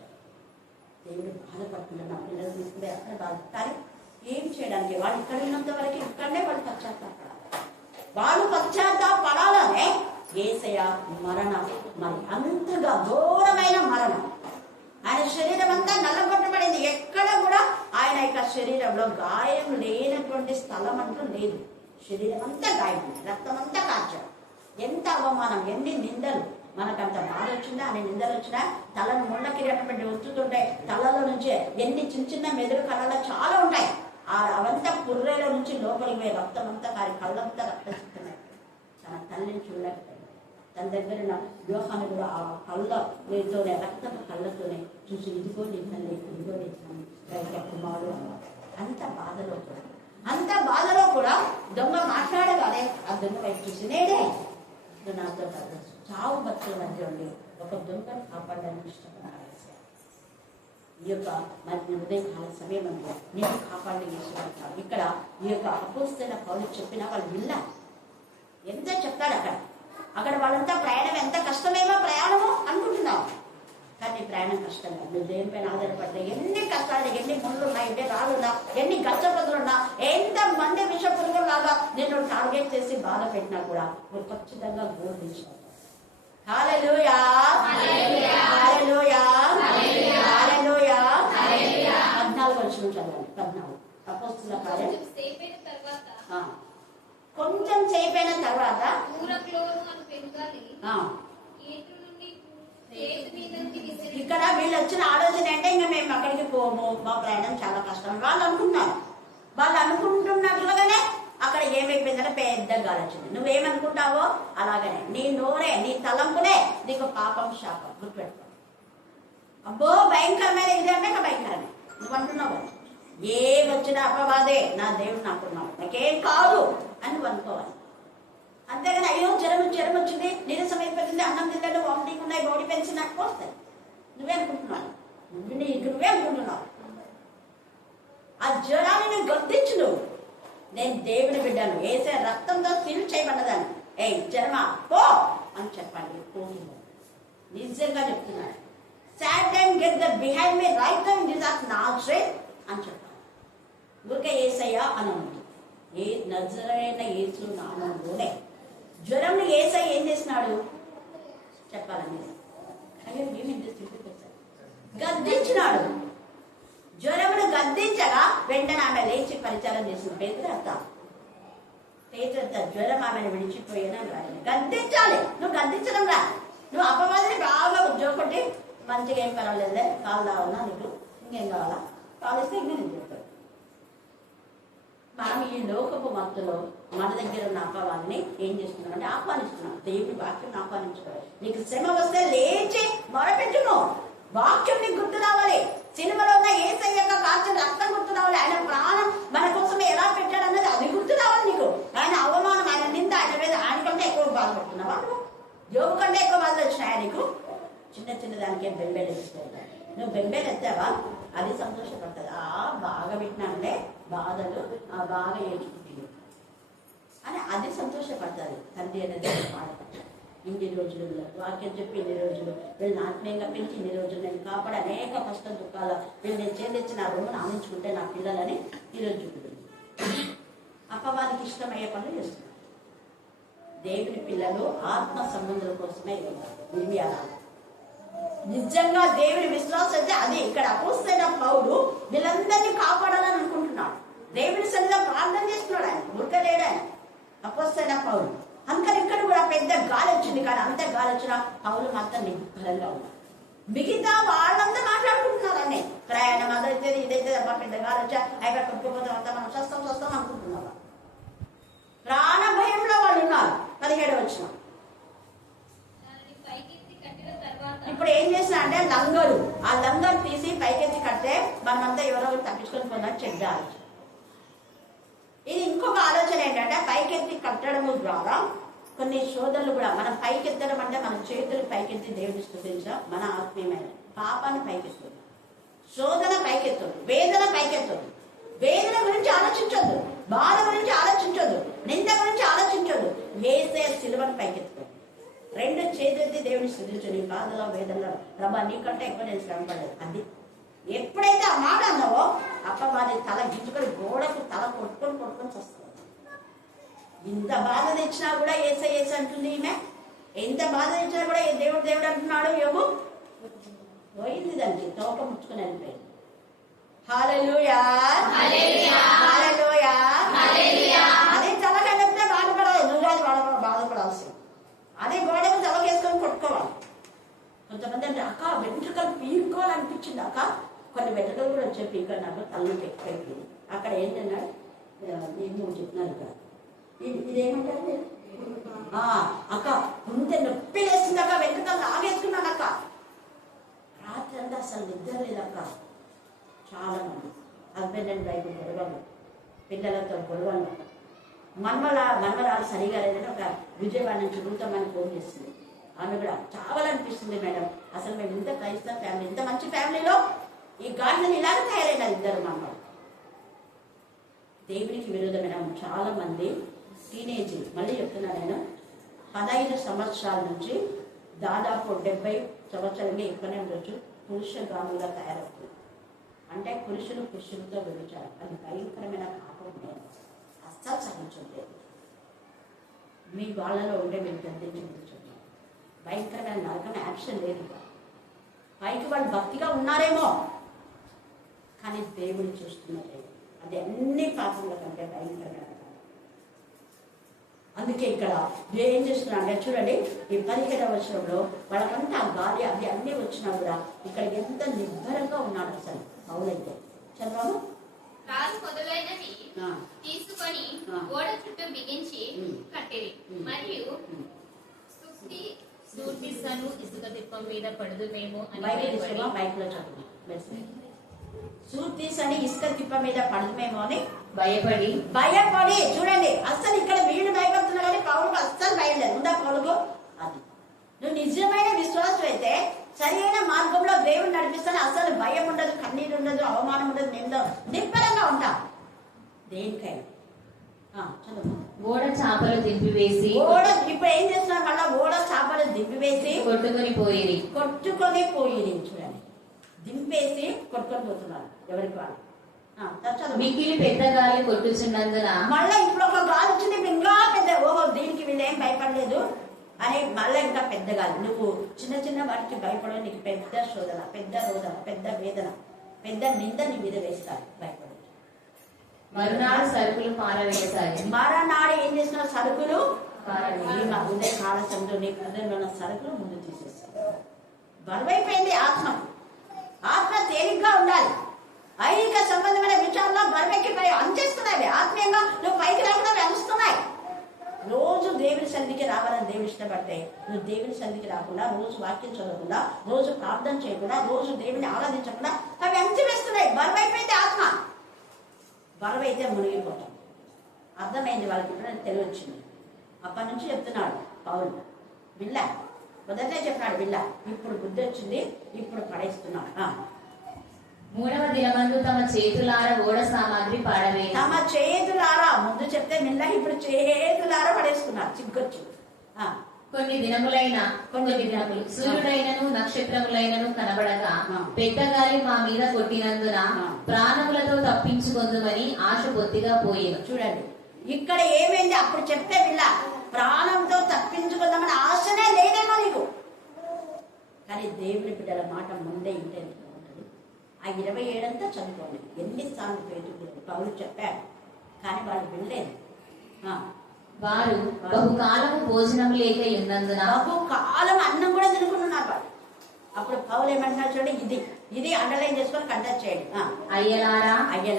దేవుడు బాధపడుతున్నాడు. నా పిల్లలు తీసుకునే అక్కడ బాధ. కానీ ఏం చేయడానికి? వాళ్ళు ఇక్కడ ఉన్నంత వరకు ఇక్కడనే వాళ్ళు పశ్చాత్తాపడాలి. వాళ్ళు పశ్చాత్తాపడాలనే యేసయ్య మరణం, మరి అంతగా ఘోరమైన మరణం. ఆయన శరీరం అంతా నల్లగొట్టబడింది. ఎక్కడ కూడా ఆయన యొక్క శరీరంలో గాయం లేనటువంటి స్థలం అంటూ లేదు. శరీరం అంతా గాయం, రక్తం అంతా కార్చాడు. ఎంత అవమానం, ఎన్ని నిందలు. మనకంత బాధ వచ్చిందా, అన్ని నిందలు వచ్చినా తలను ముళ్ళ కిరీటం పెట్టి వస్తుంటాయి. తలలో నుంచే ఎన్ని చిన్న చిన్న మెదడు కళ్ళలో చాలా ఉంటాయి. అవంతా పుర్రెల నుంచి లోపలికి పోయి రక్తం అంతా కారి కళ్ళంతా రక్తం చిక్కున్నాయి. తన తల్లిని చూడలేకపోయింది. తన దగ్గర యోహాను కూడా ఆ కళ్ళతోనే రక్తం కళ్ళతోనే చూసి ఇదిగో నీ తల్లి, ఇదిగో నీ కుమారుడు. అంత బాధలో కూడా దొంగ మాట్లాడగానే ఆ దొంగ వైపు చూసి నేనే నాతో కాదు, చావు బతుల మధ్య ఉండి ఒక దొంగను కాపాడడానికి ఇష్టపడాలి. ఈ యొక్క మరి ఉదయకాల సమయం అంటే నేను కాపాడి ఇష్టపడతాను. ఇక్కడ ఈ యొక్క అపోస్తలుడైన పౌలు చెప్పినా వాళ్ళు విన్నారు. ఎంత చెప్తాడు అక్కడ వాళ్ళంతా ప్రయాణం ఎంత కష్టమేమో ప్రయాణము అనుకుంటున్నావు. కానీ ప్రయాణం కష్టం కాదు. నువ్వు దేనిపైన ఆధారపడితే ఎన్ని కష్టాలు, ఎన్ని ముళ్ళు ఉన్నా, ఎన్ని రాళ్ళున్నా, ఎన్ని గచ్చపదులున్నా, ఎంత మంది విష పురుగులాగా నిన్ను టార్గెట్ చేసి బాధ పెట్టినా కూడా నువ్వు ఖచ్చితంగా గోల్దించావు. హల్లెలూయా, హల్లెలూయా, హల్లెలూయా. 14 వచనం చదవండి. 14 అపోస్తలుల కార్యం. కొంచెం సేపైన తర్వాత ఇక్కడ వీళ్ళు వచ్చిన ఆలోచన అంటే ఇంకా మేము అక్కడికి పోము, మా ప్రయాణం చాలా కష్టం వాళ్ళు అనుకుంటున్నారు. వాళ్ళు అనుకుంటున్నట్లుగానే అక్కడ ఏమైపోయిందంటే పెద్ద గాలి వచ్చింది. నువ్వేమనుకుంటావో అలాగనే నీ నోరే, నీ తలంపునే నీకు పాపం శాపం. గుర్తుపెట్టుకో. అబ్బో భయంకరమైన ఇది అంటే భయంకరమే. నువ్వు అంటున్నావు ఏ వచ్చిన అపవాదే, నా దేవుడు నాకున్నావు, నాకేం కాదు అని నువ్వు అనుకోవాలి. అంతేగాని అయ్యో జ్వరం వచ్చింది, నీరసం అయిపోతుంది, అన్నం తిన్నాడు, వామిటింగ్ ఉన్నాయి, బాడీ పెన్షన్ నాకు వస్తాయి. నువ్వే అనుకుంటున్నావు. నువ్వే అనుకుంటున్నావు. ఆ జ్వరాన్ని నేను గద్దించు. నువ్వు నేను దేవుని బిడ్డను, వేసే రక్తంతో సీల్ చేయబడ్డదాన్ని. ఏ జ్వరమా పో అని చెప్పండి. పోతుంది. నిజంగా చెప్తున్నాడు. Satan get the behind me right now in Jesus Nazareth అని చెప్పాలి. ఊరికే యేసయ్య అని ఉంది. ఏ నజరైన యేసు నామములోనే జ్వరంని యేసయ్య ఏం చేసినాడు చెప్పాలని గద్దించినాడు. జ్వరమును గద్దించగా వెంటనే ఆమె లేచి పరిచారం చేసింది. పేతురత్త జ్వరం ఆమెను విడిచిపోయినా గద్దించాలి. నువ్వు గద్దించడం రా. నువ్వు అపవాదిని బాగా ఉద్యోగపట్టి మంచిగా ఏం పర్వాలేదే, కాలు తావన్నా నీకు ఇంకేం కావాలా, కాలిస్తే ఇంకా నేను చెప్తాను. మనం ఈ లోకపు మత్తులో మన దగ్గర ఉన్న అపవాదిని ఏం చేస్తున్నాం అంటే ఆహ్వానిస్తున్నాం. దేవుడి వాక్యం ఆహ్వానించుకోవాలి. నీకు శ్రమ వస్తే లేచి మొరపెట్టును. వాక్యం నీకు గుర్తు రావాలి. సినిమాలో ఉన్న యేసయ్య యొక్క కాల్చిన రక్తం గుర్తు రావాలి. ఆయన ప్రాణం మన కోసం ఎలా పెట్టాడు అన్నది అది గుర్తు రావాలి నీకు. ఆయన అవమానం, ఆయన నింద, ఆయన మీద ఆయన కంటే ఎక్కువ బాధపడుతున్నావా? యోగు కంటే ఎక్కువ బాధలు వచ్చినాయా నీకు? చిన్న దానికే బెంబేలెత్తావు. నువ్వు బెంబేలెత్తావా అది సంతోషపడుతుంది. బాగా పెట్టినాంటే బాధలు బాగా ఏడ్చుకుంటుంది అని అది సంతోషపడుతుంది. తండ్రి అనేది బాధపడతాడు. ఇన్ని రోజులు వాక్యం చెప్పి ఇన్ని రోజులు వీళ్ళని ఆత్మీయంగా పెంచి ఇన్ని రోజులు నేను కాపాడు అనేక కష్ట దుఃఖాలు వీళ్ళు నేను చెల్లించి నా రుణం ఆనందించుకుంటే నా పిల్లలని ఈరోజు చూపుతుంది. అపవాదికి ఇష్టమయ్యే పనులు చేస్తున్నారు. దేవుని పిల్లలు ఆత్మ సంబంధుల కోసమే నిర్మియాలి. నిజంగా దేవుని విశ్వాసం అయితే అది. ఇక్కడ అపోస్తలుడైన పౌలు వీళ్ళందరినీ కాపాడాలని అనుకుంటున్నాడు. దేవుని సన్నిధిలో ప్రార్థన చేస్తున్నాడు. ఆయన ఊరికే లేడు. ఆయన అపోస్తలుడైన పౌలు అందుకని ఇక్కడ కూడా పెద్ద గాలి వచ్చింది, కానీ అంత గాలి వచ్చినా పౌలు మాత్రం నిబ్బరంగా ఉన్నారు. మిగతా వాళ్ళంతా మాట్లాడుకుంటున్నారని ప్రయాణం అదైతే ఇదైతే అబ్బా పెద్ద గాలి వచ్చా అయిపోయి కొట్టుకుపోతాం అంతా మనం స్వస్థం అనుకుంటున్నారు. ప్రాణ భయంలో వాళ్ళు ఉన్నారు. 17 వచ్చిన ఇప్పుడు ఏం చేసినా అంటే లంగరు, ఆ లంగరు తీసి పైకెత్తి కడితే మనమంతా ఎవరో తప్పించుకొని పోయినా చెడ్డ ఆలోచన. ఇది ఇంకొక ఆలోచన ఏంటంటే పైకెత్తి కట్టడం ద్వారా కొన్ని శోధనలు కూడా మనం పైకెత్తడం అంటే మన చేతులు పైకెత్తి దేవుని స్తుతించడం, మన ఆత్మీయమైన పాపాన్ని పైకెత్తదు, శోధన పైకెత్తదు, వేదన పైకెత్తదు. వేదన గురించి ఆలోచించొద్దు, బాధ గురించి ఆలోచించొద్దు, నింద గురించి ఆలోచించొద్దు. యేసే సిలువను పైకెత్తుకోండి. 2 చేతులెత్తి దేవుని స్తుతించు. నీ బాధలో వేదనలో ప్రభా నీకంటే ఎక్కువ నేను శ్రమపడలేదు. అది ఎప్పుడైతే ఆ మాట అన్నావో అప్పవారి తల గిట్టుకొని గోడకు తల కొట్టుకొని వస్తుంది. ఇంత బాధ తెచ్చినా కూడా ఏసే అంటుంది ఈమె. ఎంత బాధ తెచ్చినా కూడా దేవుడు అంటున్నాడు. యోగు పోయింది, దానికి తోక ముచ్చుకొని వెళ్ళిపోయింది. హల్లెలూయా, హల్లెలూయా. అదే తలకెళ్ళితే బాధపడాలి, నువ్వు అది బాధపడాల్సి. అదే గోడకు తలకేసుకొని కొట్టుకోవాలి. కొంతమంది అంటే అక్క వెంట్రుకలు పీక్కోవాలనిపించింది అక్క, కొన్ని వెంట్రుకలు కూడా వచ్చే పీకలు నాకు తల్లి పెట్టిపోయింది. అక్కడ ఏంటన్నాడు నేను చెప్తున్నాను. ఇక్కడ ఇదేమంటారు అక్క ఉంటే నొప్పి వేసింది అక్క, వెంట్రుకలు లాగేసుకున్నాను అక్క. రాత్రి అంతా అసలు నిద్ర లేదక్క. చాలా మంది హస్బెండ్ అండ్ వైఫ్ గొడవలు, పిల్లలతో గొడవలు, మనవరాలు సరిగా లేదని ఒక విజయవాడ నుంచి రూతమ్మని ఫోన్ చేస్తుంది. ఆమె కూడా చావాలనిపిస్తుంది మేడం, అసలు మేము ఇంత క్రైస్తవ ఫ్యామిలీ, ఇంత మంచి ఫ్యామిలీలో ఈ గాడిని ఇలాగ తయారైనారు ఇద్దరు మనవాళ్ళు. దేవునికి విరోధమైన చాలా మంది టీనేజ్, మళ్ళీ చెప్తున్నాను నేను, 15 సంవత్సరాల నుంచి దాదాపు 70 సంవత్సరాలకి ఎక్కువనే ఉండొచ్చు పురుషగాములుగా తయారవుతుంది. అంటే పురుషులతో విడిచారు. అది భయంకరమైన పాపం. అస్సలు సహించలేదు. మీ వాళ్ళలో ఉండే మీరు గద్దించండి. భయంకరమైన నరకం యాక్షన్ లేదు. పైకి వాళ్ళు భక్తిగా ఉన్నారేమో, కానీ దేవుడు చూస్తున్నట్టే అది అన్ని పాపముల కంటే భయంకరమైన. అందుకే ఇక్కడ ఏం చేస్తున్నా అంటే చూడండి, ఈ 17వ వచనంలో వాళ్ళకంటే ఆ గాలి అవి అన్నీ వచ్చినా కూడా ఇక్కడ ఎంత నిబ్బరంగా ఉన్నాడు అసలు పౌలైతే. చదవము. రాజు మొదలైనవి తీసుకొని గోడ చుట్టూ బిగించి కట్టిరి. మరియు సూర్పిసను ఇసుక తిప్పం మీద పడుదుమేమో అని సూర్పిస్ అని ఇసుక తిప్ప మీద పడుదుమేమో అని భయపడి చూడండి. అస్సలు ఇక్కడ వీళ్ళు భయపడుతున్నా కానీ పౌరుకు అస్సలు భయం లేదు. ఉందా పౌరుకు? అది నువ్వు నిజమైన విశ్వాసం అయితే సరైన మార్గంలో దేవుడు నడిపిస్తాను. అసలు భయం ఉండదు, కన్నీరు ఉండదు, అవమానం ఉండదు, నిబ్బరంగా ఉంటా దేనికైనా. చదువు. ఓడ చాపలు దింపివేసి ఇప్పుడు ఏం చేస్తున్నారు? మళ్ళా ఓడ చాపలు దింపివేసి కొట్టుకొని పోయిరి. చూడండి, దింపేసి కొట్టుకొని పోతున్నారు ఎవరికి వాళ్ళు. మిక్కిలి పెద్ద గాలి కొట్టుచున్నందున మళ్ళీ ఇప్పుడు ఒక గాలి వచ్చింది, ఇంకా పెద్ద. ఓహో దీనికి వీళ్ళు ఏం భయపడలేదు అని మళ్ళీ ఇంకా పెద్ద గాలి. నువ్వు చిన్న వాటికి భయపడవు. నీకు పెద్ద శోధన, పెద్ద రోదన, పెద్ద వేదన, పెద్ద నింద నీ మీద వేస్తారు. భయపడదు. మరునాడు సరుకులు పారవేసాయి. మరునాడు ఏం చేసిన సరుకులు ముందే కాలశంలో నీ హృదయంలో ఉన్న సరుకులు ముందు తీసేస్తారు. బరువైపోయింది ఆత్మ తేలిగ్గా ఉండాలి. ఐహిక సంబంధమైన విషయాల్లో బరువెక్కిపోయి అంచేస్తున్నాయి. ఆత్మీయంగా నువ్వు పైకి రాకుండా వెలుస్తున్నాయి. రోజు దేవుని సన్నిధికి రావాలని దేవుడు ఇష్టపడితే నువ్వు దేవుని సన్నిధికి రాకుండా, రోజు వాక్యం చదవకుండా, రోజు ప్రార్థన చేయకుండా, రోజు దేవుని ఆరాధించకుండా అవి అంచి వేస్తున్నాయి. బరువైపోయింది ఆత్మ. బరువైతే మునిగిపోతాం. అర్థమైంది వాళ్ళకి. ఇప్పుడు తెలివచ్చింది. అప్పటి నుంచి చెప్తున్నాడు పౌలు. విల్లా మొదటే చెప్పాడు విల్లా, ఇప్పుడు బుద్ధి వచ్చింది, ఇప్పుడు పడేస్తున్నాడు. 3వ దినమందు తమ చేతులారా ఓడ సామాగ్రి పాడవే. తమ చేతులారా ముందు చెప్తే నిన్న ఇప్పుడు చేతులారా పడేసుకున్నారు. చిగ్గొచ్చు. కొన్ని దినములు సూర్యుడైనను నక్షత్రములైనను కనబడక పెద్ద గాలి మా మీద కొట్టినందున ప్రాణములతో తప్పించుకొందుమని ఆశ బొత్తిగా పోయేది. చూడండి ఇక్కడ ఏమైంది? అప్పుడు చెప్తే వీళ్ళ ప్రాణంతో తప్పించుకుందామని ఆశనే లేదేమో నీకు. కానీ దేవుని బిడ్డల మాట ముందే ఇంటే ఉంటుంది. ఆ 27 అంతా చదువుకోండి. ఎన్నిసార్లు పేరు పౌలు చెప్పాడు, కానీ వాళ్ళు వినలేదు. వారు బహుకాలము భోజనం లేక ఉన్నందున కాలం అన్నం కూడా తినుకుంటున్నారు వాళ్ళు. అప్పుడు పౌలు ఏమంటున్నారు చూడండి, ఇది ఇది అండర్లైన్ చేసుకొని కండక్ట్ చేయండి. అయ్యలారా,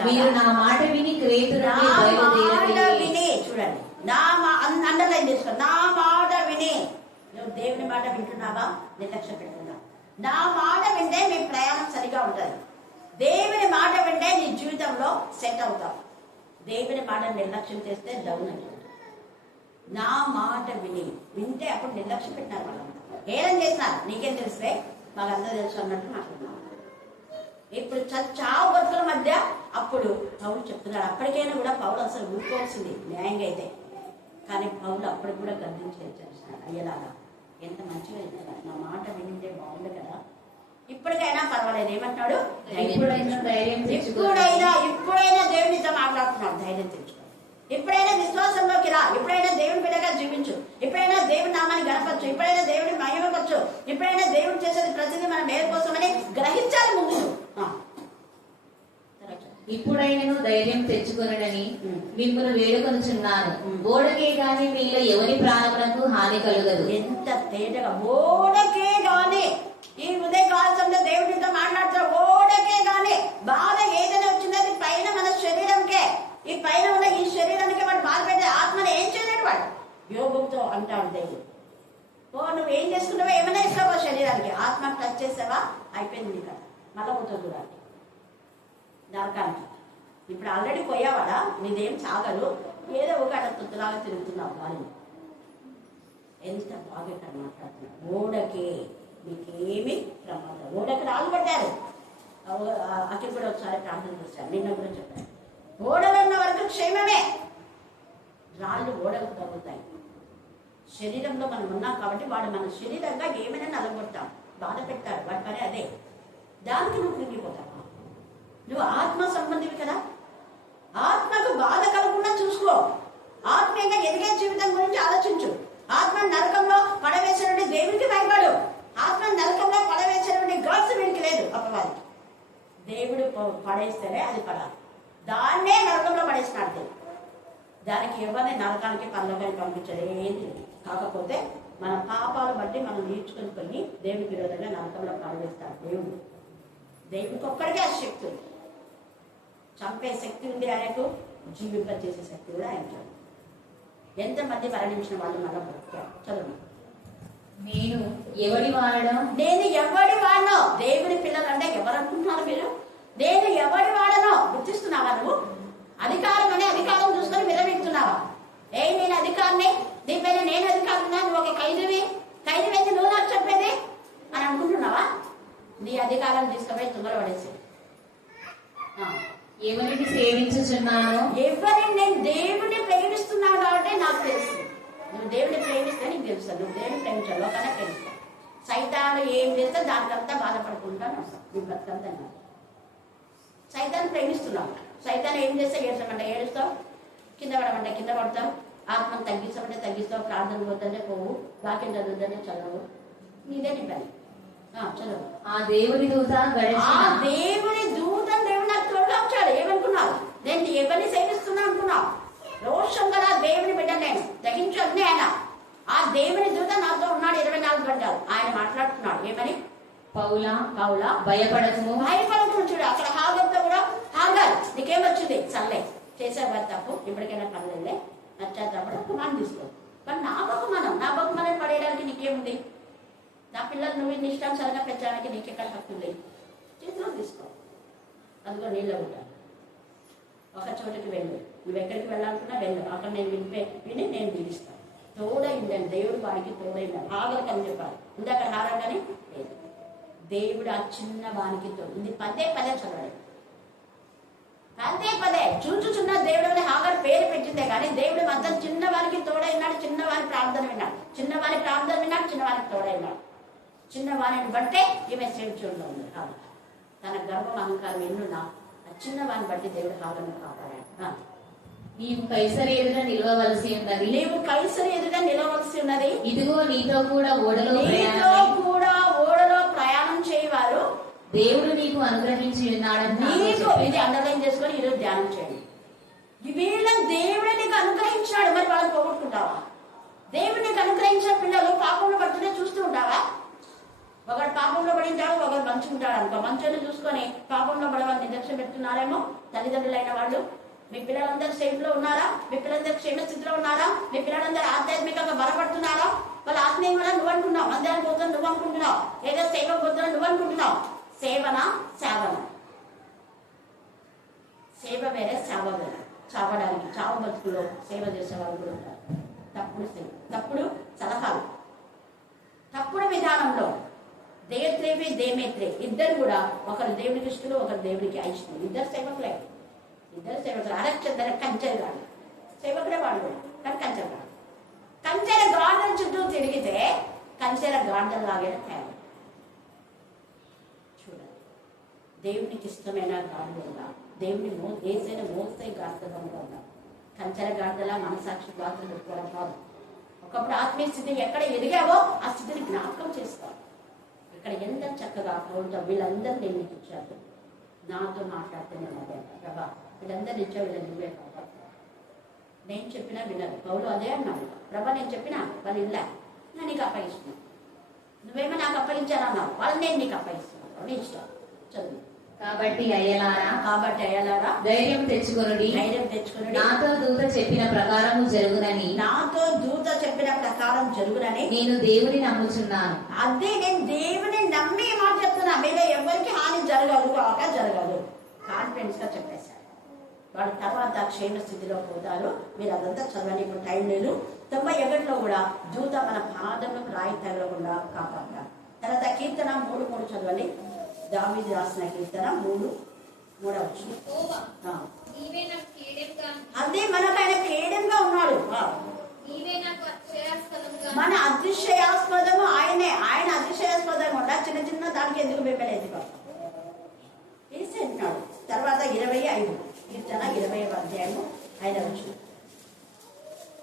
మీరు నా మాట విని క్రేతు నుండి బయలుదేరి విని చూడండి, అండర్లైన్ చేసుకోండి, నా మాట విని. నువ్వు దేవుని మాట వింటున్నావా? నిర్లక్ష్య పెడుతున్నావు. నా మాట వింటే నీ ప్రయాణం సరిగా ఉంటుంది. దేవుని మాట వింటే నీ జీవితంలో సెట్ అవుతావు. దేవుని మాట నిర్లక్ష్యం చేస్తే డౌన్ అవుతుంది. నా మాట వింటే అప్పుడు నిర్లక్ష్యం పెట్టినారు వాళ్ళంతా. ఏం చేసినారు నీకేం తెలిస్తే మాకందరూ తెలుసు అన్నట్టు మాట్లాడుతున్నారు. ఇప్పుడు చావు బతుకుల మధ్య అప్పుడు పౌలు చెప్తున్నాడు. అప్పటికైనా కూడా పౌలు అసలు ఊరుకోవాల్సింది న్యాయంగా అయితే, కానీ పౌలు అప్పటికి కూడా గర్దించి హెచ్చరిస్తున్నాడు. అయ్యేలాగా ఎంత మంచిగా ఇచ్చారు, నా మాట వింటే బాగుంది కదా, ఇప్పటికైనా పర్వాలేదు. ఏమంటాడు? ఇప్పుడైనా దేవునితో మాట్లాడుతున్నాడు. ధైర్యం తెచ్చుకో. ఎప్పుడైనా విశ్వాసంలోకి రా. ఎప్పుడైనా దేవుని బిడ్డగా జీవించు. ఎప్పుడైనా దేవుని నామాన్ని గణపరచు. ఎప్పుడైనా దేవుని మహిమపరచు. ఎప్పుడైనా దేవుడు చేసేది ప్రతిదీ మన మేలు కోసమని గ్రహించాలి ముందు. ఇప్పుడైనను ధైర్యం తెచ్చుకొనని మిమ్మల్ని వేడుకొనుచున్నాను. ఓడకే గాని మీలో ఎవరి ప్రాణములకు హాని కలుగదు. ఎంత తేటగా ఓడకే గాని ఈ ఉదయ కాలంలో దేవుడితో మాట్లాడుతారు. ఓడకే గాని బాధ ఏదైనా వచ్చింది పైన మన శరీరంకే, ఈ పైన ఉన్న ఈ శరీరానికి వాడు బాధ పెట్టే ఆత్మని ఏం చేయలేడు వాడు. యోగుతో అంటాడు దేవుడు, నువ్వు ఏం చేసుకున్నావో ఏమైనా ఇస్తావో శరీరానికి, ఆత్మ టచ్ చేసావా అయిపోయింది నీ కదా, మళ్ళా పోతుంది చూడాలి నరకానికి. ఇప్పుడు ఆల్రెడీ పోయావాడా, నీదేం సాగలు, ఏదో ఒక తుత్తులాగా తిరుగుతున్నావు గాలిని. ఎంత బాగా ఇక్కడ మాట్లాడుతున్నావు. ఓడకే మీకేమి ప్రమాదం. ఓడకి రాళ్ళు పడ్డారు. అక్కడ కూడా ఒకసారి ప్రార్థన చేశాను, నిన్న కూడా చెప్పాను. ఓడలు ఉన్న వరకు క్షేమమే, రాళ్ళు ఓడకు తగ్గుతాయి. శరీరంలో మనం ఉన్నాం కాబట్టి వాడు మన శరీరంగా ఏమైనా నలగొడతాం, బాధ పెట్టారు, వాటి పని అదే. దానికి నువ్వు కృంగిపోతావా? నువ్వు ఆత్మ సంబంధివి కదా, ఆత్మకు బాధ కలగకుండా చూసుకో. ఆత్మీయంగా ఎదిగే జీవితం గురించి ఆలోచించు. ఆత్మ నరకంలో పడవేసినటువంటి దేవునికి భయపడు. ఆత్మ నరకంలో పడవేసినటువంటి గాడ్స్ వీడికి లేదు. అపవాదికి దేవుడు పడేస్తేనే అది పడాలి. దాన్నే నరకంలో పడేసినాడు దేవుడు. దానికి ఎవరిని నరకానికి పనులకి పంపించడం ఏంటి. కాకపోతే మన పాపాలు బట్టి మనం నేర్చుకుని పోయి దేవుడికి విరోధంగా నరకంలో పడవేస్తాడు దేవుడు. దేవుడికి ఒక్కడికే ఆ శక్తి ఉంది. చంపే శక్తి ఉంది ఆయనకు, జీవింపచేసే శక్తి కూడా ఆయనకు. ఎంతమంది మరణించిన వాళ్ళు మళ్ళీ బ్రతికారు. చదువు. నేను ఎవరి వాడడం, నేను ఎవరి వాడనో. దేవుని పిల్లలు అంటే ఎవరు అనుకుంటున్నారు మీరు? నేను ఎవరి వాడనో గుర్తిస్తున్నావా? నువ్వు అధికారం అనే అధికారం చూసుకొని విరమిస్తున్నావా? నేను అధికారిని, దీనిపైన నేను అధికారున్నా, నువ్వు ఒక ఖైదీవి నువ్వు నాకు చెప్పేది అని అనుకుంటున్నావా? నీ అధికారం తీసుకుపోయి తుంగలు పడేసి. ఎవరిని సేవించుచున్నాను, ఎవరిని నేను దేవుడిని ప్రేమిస్తున్నావు కాబట్టి నాకు తెలుసు. నువ్వు దేవుడిని ప్రేమిస్తే నీకు తెలుస్తాను. నువ్వు దేవుడిని ప్రేమించావు, లోకాన్ని ప్రేమిస్తావు. సైతాను ఏం చేస్తే దానికంతా బాధపడుకుంటాను వస్తాను. నీ బతుకంతా సైతాన్ని ప్రేమిస్తున్నావు. సైతాన్ని ఏం చేస్తే ఏడ్చమంటే ఏడుస్తావు, కింద పడమంటే కింద పడతావు, ఆత్మను తగ్గించమంటే తగ్గిస్తావు, ప్రార్థన పోతుంటే పోవు, వాక్యం చదువుతుంటే చదవు. నీదే నీ పని. చదువు. ఆ దేవుని దూత దేవుని దూత దేవుడు నాకు తోడుగా వచ్చాడు. ఏమనుకున్నావు? నేను ఎవరిని సేవిస్తున్నా అనుకున్నావు? రోషం కదా దేవుని బిడ్డ, నేను తగ్గించు అన్నీ ఆయన. ఆ దేవుని దూత నాతో ఉన్నాడు 24 గంటలు. ఆయన మాట్లాడుతున్నాడు. ఏమని? పౌలా భయపడకు. చూడు అక్కడ హాగర్తో కూడా, హాగర్ నీకేమొచ్చింది? చల్లే చేసావు తప్పు, ఇప్పటికైనా పర్లేదులే, నచ్చేటప్పుడు కుమారం తీసుకో. కానీ నా బహుమానం పడేయడానికి నీకేముంది? నా పిల్లలు నువ్వు ఇష్టానుసారంగా పెంచడానికి నీకెక్కడ హక్కు ఉంది? చేతిలో తీసుకో. అందులో నీళ్ళు ఉంటాను. ఒక చోటకి వెళ్ళు, నువ్వు ఎక్కడికి వెళ్ళాలనుకున్నా వెళ్ళు. అక్కడ నేను విని నేను దీవిస్తాను. తోడైందని దేవుడు వాడికి తోడైందని ఆగలికి అని చెప్పాలి. ఇందాక హారంగానే లేదు. దేవుడు ఆ చిన్న వానికి తోడు. ఇది పదే చదవడం, పదే చూచుచున్న దేవుడు హాగర్ పేరు పెట్టిందే కానీ దేవుడు మాత్రం చిన్నవానికి తోడైనాడు. చిన్నవాని ప్రార్థన విన్నాడు, చిన్నవానికి తోడైనాడు. చిన్నవాణిని బట్టే ఈమె సేవించడంలో ఉంది. హాగర్ తన గర్వం అహంకారం ఎన్నున్నా ఆ చిన్నవాణి బట్టి దేవుడు హాగర్ను కాపాడాడు. నీవు కైసరి ఎదుట నిలవవలసి ఉన్నది. ఇదిగో నీతో కూడా ఓడలో ప్రయాణం చేయవారు దేవుడు నీకు అనుగ్రహించి ఉన్నాడని. ఇది అండర్లైన్ చేసుకొని ఈరోజు ధ్యానం చేయండి. వీళ్ళని దేవుడే నీకు అనుగ్రహించాడు, మరి వాళ్ళని పోగొట్టుకుంటావా? దేవుడు నీకు అనుగ్రహించిన పిల్లలు పాపంలో పడుతుంటే చూస్తూ ఉంటావా? ఒకడు పాపంలో పడింటాడు, ఒకడు మంచుకుంటాడు అనుకో. మంచుని చూసుకొని పాపంలో పడవాలని నిర్లక్ష్యం పెడుతున్నారేమో తల్లిదండ్రులైన వాళ్ళు. మీ పిల్లలందరూ సేఫ్ లో ఉన్నారా? మీ పిల్లలందరూ క్షేమ స్థితిలో ఉన్నారా? మీ పిల్లలందరూ ఆధ్యాత్మికంగా బలపడుతున్నారా? వాళ్ళ ఆత్మీయం వల్ల నువ్వు అనుకుంటున్నావు, మందిరానికి పోతున్నా నువ్వు అనుకుంటున్నావు, ఏదో సేవ పోతున్నా నువ్వు అనుకుంటున్నావు. సేవన సేవన, సేవ వేరే సేవ వేరే. చావడానికి చావు బతుకులో సేవ చేసే వాళ్ళు కూడా ఉంటారు. తప్పుడు సేవ, తప్పుడు సలహాలు, తప్పుడు విధానంలో దేత్రేవి దేమేత్రే ఇద్దరు కూడా, ఒకరు దేవునికి ఇష్టలు, ఒకరు దేవునికి అయిష్టలు. ఇద్దరు సేవకులే, ఇద్దరు సేవకులు. అరక్షర కంచెలు కాదు, సేవకుడే వాళ్ళు కానీ కంచెలు కాదు. కంచెల గార్డెన్ చుట్టూ తిరిగితే కంచెల గార్డెన్ లాగే తయారు. చూడండి, దేవునికి ఇష్టమైన గార్డెన్గా, దేవుని ఏసైనా మోసే గార్డెన్గా ఉండాలి. కంచెల గార్డెలా మనసాక్షి గార్డెన్ పెట్టుకోవడం కాదు. ఒకప్పుడు ఆత్మీయ స్థితి ఎక్కడ ఎదిగావో ఆ స్థితిని జ్ఞాపకం చేసుకోవాలి. ఇక్కడ ఎంత చక్కగా అవుతా వీళ్ళందరూ నేను నీకు ఇచ్చారు, నాతో మాట్లాడితే నేను అదే ప్రభా వీళ్ళందరూ ఇచ్చావు, వీళ్ళని నువ్వే కావాలి. నేను చెప్పినా వినరు. పౌలు అదే అన్నాడు, ప్రభా నేను చెప్పినా వాళ్ళు ఇలా నేను నీకు అప్పగిస్తున్నాను, నువ్వేమో నాకు అప్పగించాలన్నావు, వాళ్ళు నేను నీకు అప్పగిస్తున్నాను, నీ ఇష్టం చదువు. కాబట్టి అయ్యలారా ధైర్యం తెచ్చుకొనుడి, నాతో దూత చెప్పిన ప్రకారము జరుగునని, నేను దేవుని నమ్ముచున్నాను. అదే నేను దేవుని నమ్మి మాట చెప్తున్నా. మీలో ఎవరికి హాని జరగదు కాక జరగదు కాన్ఫిడెన్స్ గా చెప్పేశారు. వాడు తర్వాత క్షేమ స్థితిలో పోతారు. మీరు అదంతా చదవని, ఇప్పుడు టైం లేదు. 91లో కూడా దూత మన పాదంలో రాయి తగలకుండా కాపాడతారు. తర్వాత కీర్తన 3:3 చదవండి. దావీదు రాసిన కీర్తన 3:3 అదే మనకైన కేడంగా ఉన్నాడు. మన అతిశయాస్పదము ఆయనే. ఆయన అతిశయాస్పదంగా ఉండ చిన్న చిన్న దానికి ఎందుకు బెబ్బలేదు అంటున్నాడు. తర్వాత 25 కీర్తన 20వ అధ్యాయము 5వ వచనం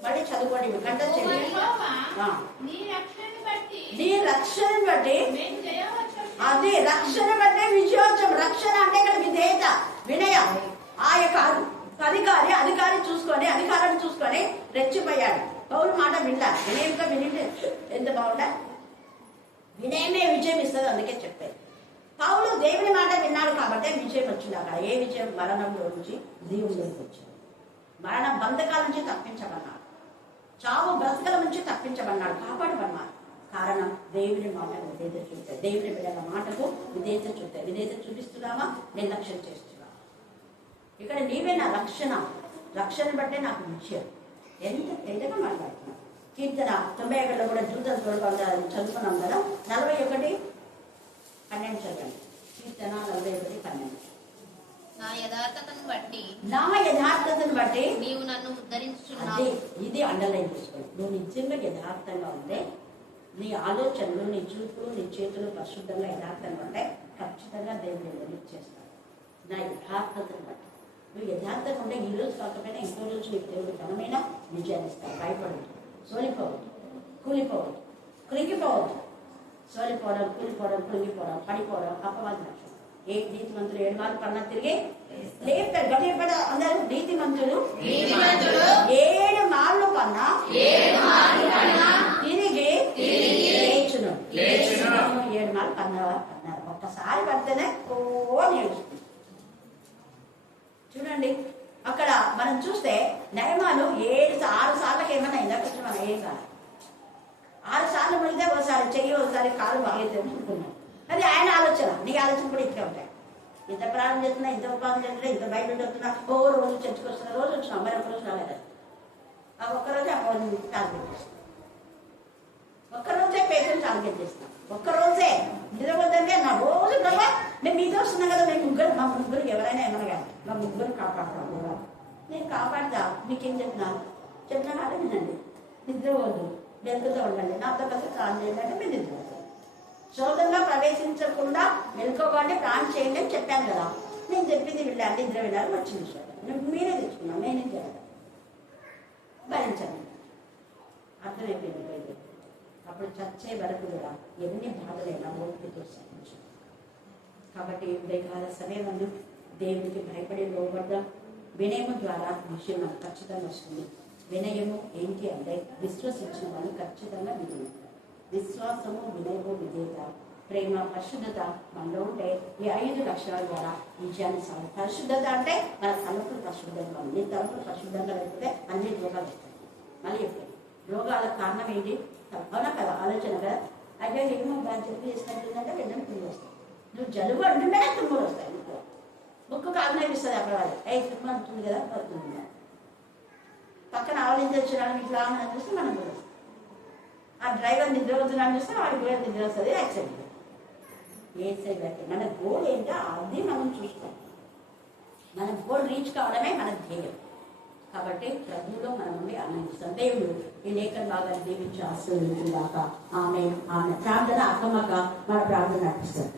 మళ్ళీ చదువుకోండి. కంట నీ రక్షణ బట్టి అదే రక్షణ బట్టే విజయోత్సవం. రక్షణ అంటే ఇక్కడ విధేయత, వినయం. ఆ యొక్క అధికారి చూసుకొని, అధికారాన్ని చూసుకొని రెచ్చిపోయాడు. పౌలు మాట వినలా, వినయంగా వినింటే ఎంత బాగుంటా. వినయమే విజయం ఇస్తుంది, అందుకే చెప్పారు. పౌలు దేవుని మాట విన్నాడు కాబట్టి విజయం వచ్చింది. అక్కడ ఏ విజయం? మరణంలో నుంచి దేవుడిలోకి వచ్చింది. మరణ బంధకాల నుంచి తప్పించబన్నాడు, చావు బ్రతకల నుంచి తప్పించబన్నాడు, కాపాడబన్నాడు. కారణం దేవుని మాట విధేయత చూపుతాయి. దేవుని బిడ్డల మాటకు విధేయత చూపుతాయి. విధేయత చూపిస్తున్నావా, నిర్లక్ష్యం చేస్తున్నావా? ఇక్కడ నీవే నా రక్షణ బట్టే నాకు విజయం. ఎంత తేలిగా మాట్లాడుతున్నావు. కీర్తన 91లో కూడా దూతలు చదువుకున్నాం కదా. 41:12 చదవండి. కీర్తన 41:12 నా యథార్థతను బట్టి నీవు నన్ను ఉద్ధరించుచున్నావు. ఇది అండర్లైన్ చేసుకోండి. నువ్వు నిజంగా యథార్థంగా ఉంటే, నీ ఆలోచనలు, నీ చూపులు, నీ చేతులు పరిశుద్ధంగా యథార్థంగా ఉంటే ఖచ్చితంగా దేవుని చేస్తాను. నా యథార్థతను బట్టి నువ్వు యథార్థంగా ఉంటే ఈ రోజు కాకపోయినా ఇంకో రోజు నీకు దేవుడు ఘనమైన విజయాన్ని ఇస్తాడు. భయపడదు, సోలిపోవద్దు, కూలిపోవద్దు, కృంగిపోవద్దు. సోలిపోవడం, కూలిపోవడం, కృంగిపోవడం, పడిపోవడం అపవాది లక్షణం. ఏ నీతి మంత్రులు 7 మార్లు పన్నా తిరిగి లేపుతారు. గడిపడ అందరూ నీతి మంత్రులు 7 మార్లు పన్నా తిరిగి లేచును. 7 మార్లు పన్నారు. ఒక్కసారి పడితేనే ఓ నేర్చుకుంది. చూడండి, అక్కడ మనం చూస్తే నయమాను 6 సార్లకి ఏమన్నా ఇందాక మనం ఏం కాదు. 6 సార్లు మునిగితే ఒకసారి చెయ్యి, ఒకసారి కాలు బాగా తెలుసుకున్నాం. అది ఆయన ఆలోచన. నీ ఆలోచన కూడా ఇట్లా ఉంటాయి. ఇంత ప్రారంభం చేస్తున్నా, ఇంత ఉపాధి చేస్తున్నా, ఇంత బయట చెప్తున్నా, రోజు చర్చకు వస్తున్నా, రోజు వచ్చినాం, మరి ఒక్కరోజు రాలేదు. ఆ ఒక్కరోజే టార్గెట్ చేస్తాం, ఒక్కరోజే పేషెంట్ టార్గెట్ చేస్తాం, ఒక్కరోజే నిలబద్దంటే నా రోజు ప్రభా నేను మీతో వస్తున్నా కదా, మా ముగ్గురికి ఎవరైనా ఏమన్నా కానీ మా ముగ్గురు కాపాడుతాం కదా. నేను కాపాడుతా. మీకేం చెప్పినా కాదు వినండి. నిద్రపోద్దు, మెలుగుతూ ఉండండి, నాతో కలిసి ప్రాణం చేయండి అంటే మీరు నిద్రపోతుంది. శోధంగా ప్రవేశించకుండా మెలుకోవాలంటే ప్రాణం చేయండి అని చెప్పాను కదా. నేను చెప్పింది వెళ్ళాలి, నిద్ర వెళ్ళాలి, వచ్చింది శోధం. మీరే తెచ్చుకున్నాను, నేనేం చేయాలి? భరించండి. అర్థమైపోయింది. అప్పుడు చచ్చే వరకు కూడా ఎన్ని బాధలైనా ఓపికతో సహించు. కాబట్టి ఉదయకాల సమయం దేవునికి భయపడి లోబడ్డాం. వినయము ద్వారా విషయం మనకు ఖచ్చితంగా వస్తుంది. వినయము ఏంటి అంటే విశ్వసించిన వాళ్ళు ఖచ్చితంగా వినయం. విశ్వాసము, వినయము, విధేయత, ప్రేమ, పరిశుద్ధత మనలో ఉంటే ఈ 5 లక్షణాల ద్వారా విజయాన్ని సాగు. పరిశుద్ధత అంటే మన తలుపులు పరిశుద్ధంగా ఉంది. నీ తలుపులు పరిశుద్ధంగా లేకపోతే అన్ని రోగాలు వస్తాయి. మళ్ళీ చెప్పాను, రోగాలకు కారణం ఏంటి? అవునా కదా, ఆలోచన కదా. అయితే ఏమో దాని చెప్పి చేసినట్టుందంటే వెంటనే తుమ్ములు వస్తాయి. నువ్వు జలుబు అంటుంటేనే తుమ్ములు వస్తాయి. ముక్కు కాగనేపిస్తుంది అక్కడ వాళ్ళు. తుమ్ము అంటుంది కదా, పడుతుంది. పక్కన ఆవలించొచ్చినాడు ఇట్లా అని చూస్తే మనం కూడా వస్తాం. ఆ డ్రైవర్ నిద్ర వస్తున్నాను చూస్తే వాడికి కూడా నిద్ర వస్తుంది, యాక్సిడెంట్. ఏ సైడ్ అయితే మన గోల్ ఏంటో అది మనం చూస్తాం. మన గోల్ రీచ్ కావడమే మన ధ్యేయం. కాబట్టి ప్రభువులో మనం ఉండి ఆనందిస్తాం. దేవుడు ఈ లేఖన బాగా దీవించి ఆశీర్వదించుగాక. ఆమె ప్రార్థన అక్కమ్మక మన ప్రార్థన నడిపిస్తాం.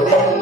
హృదయం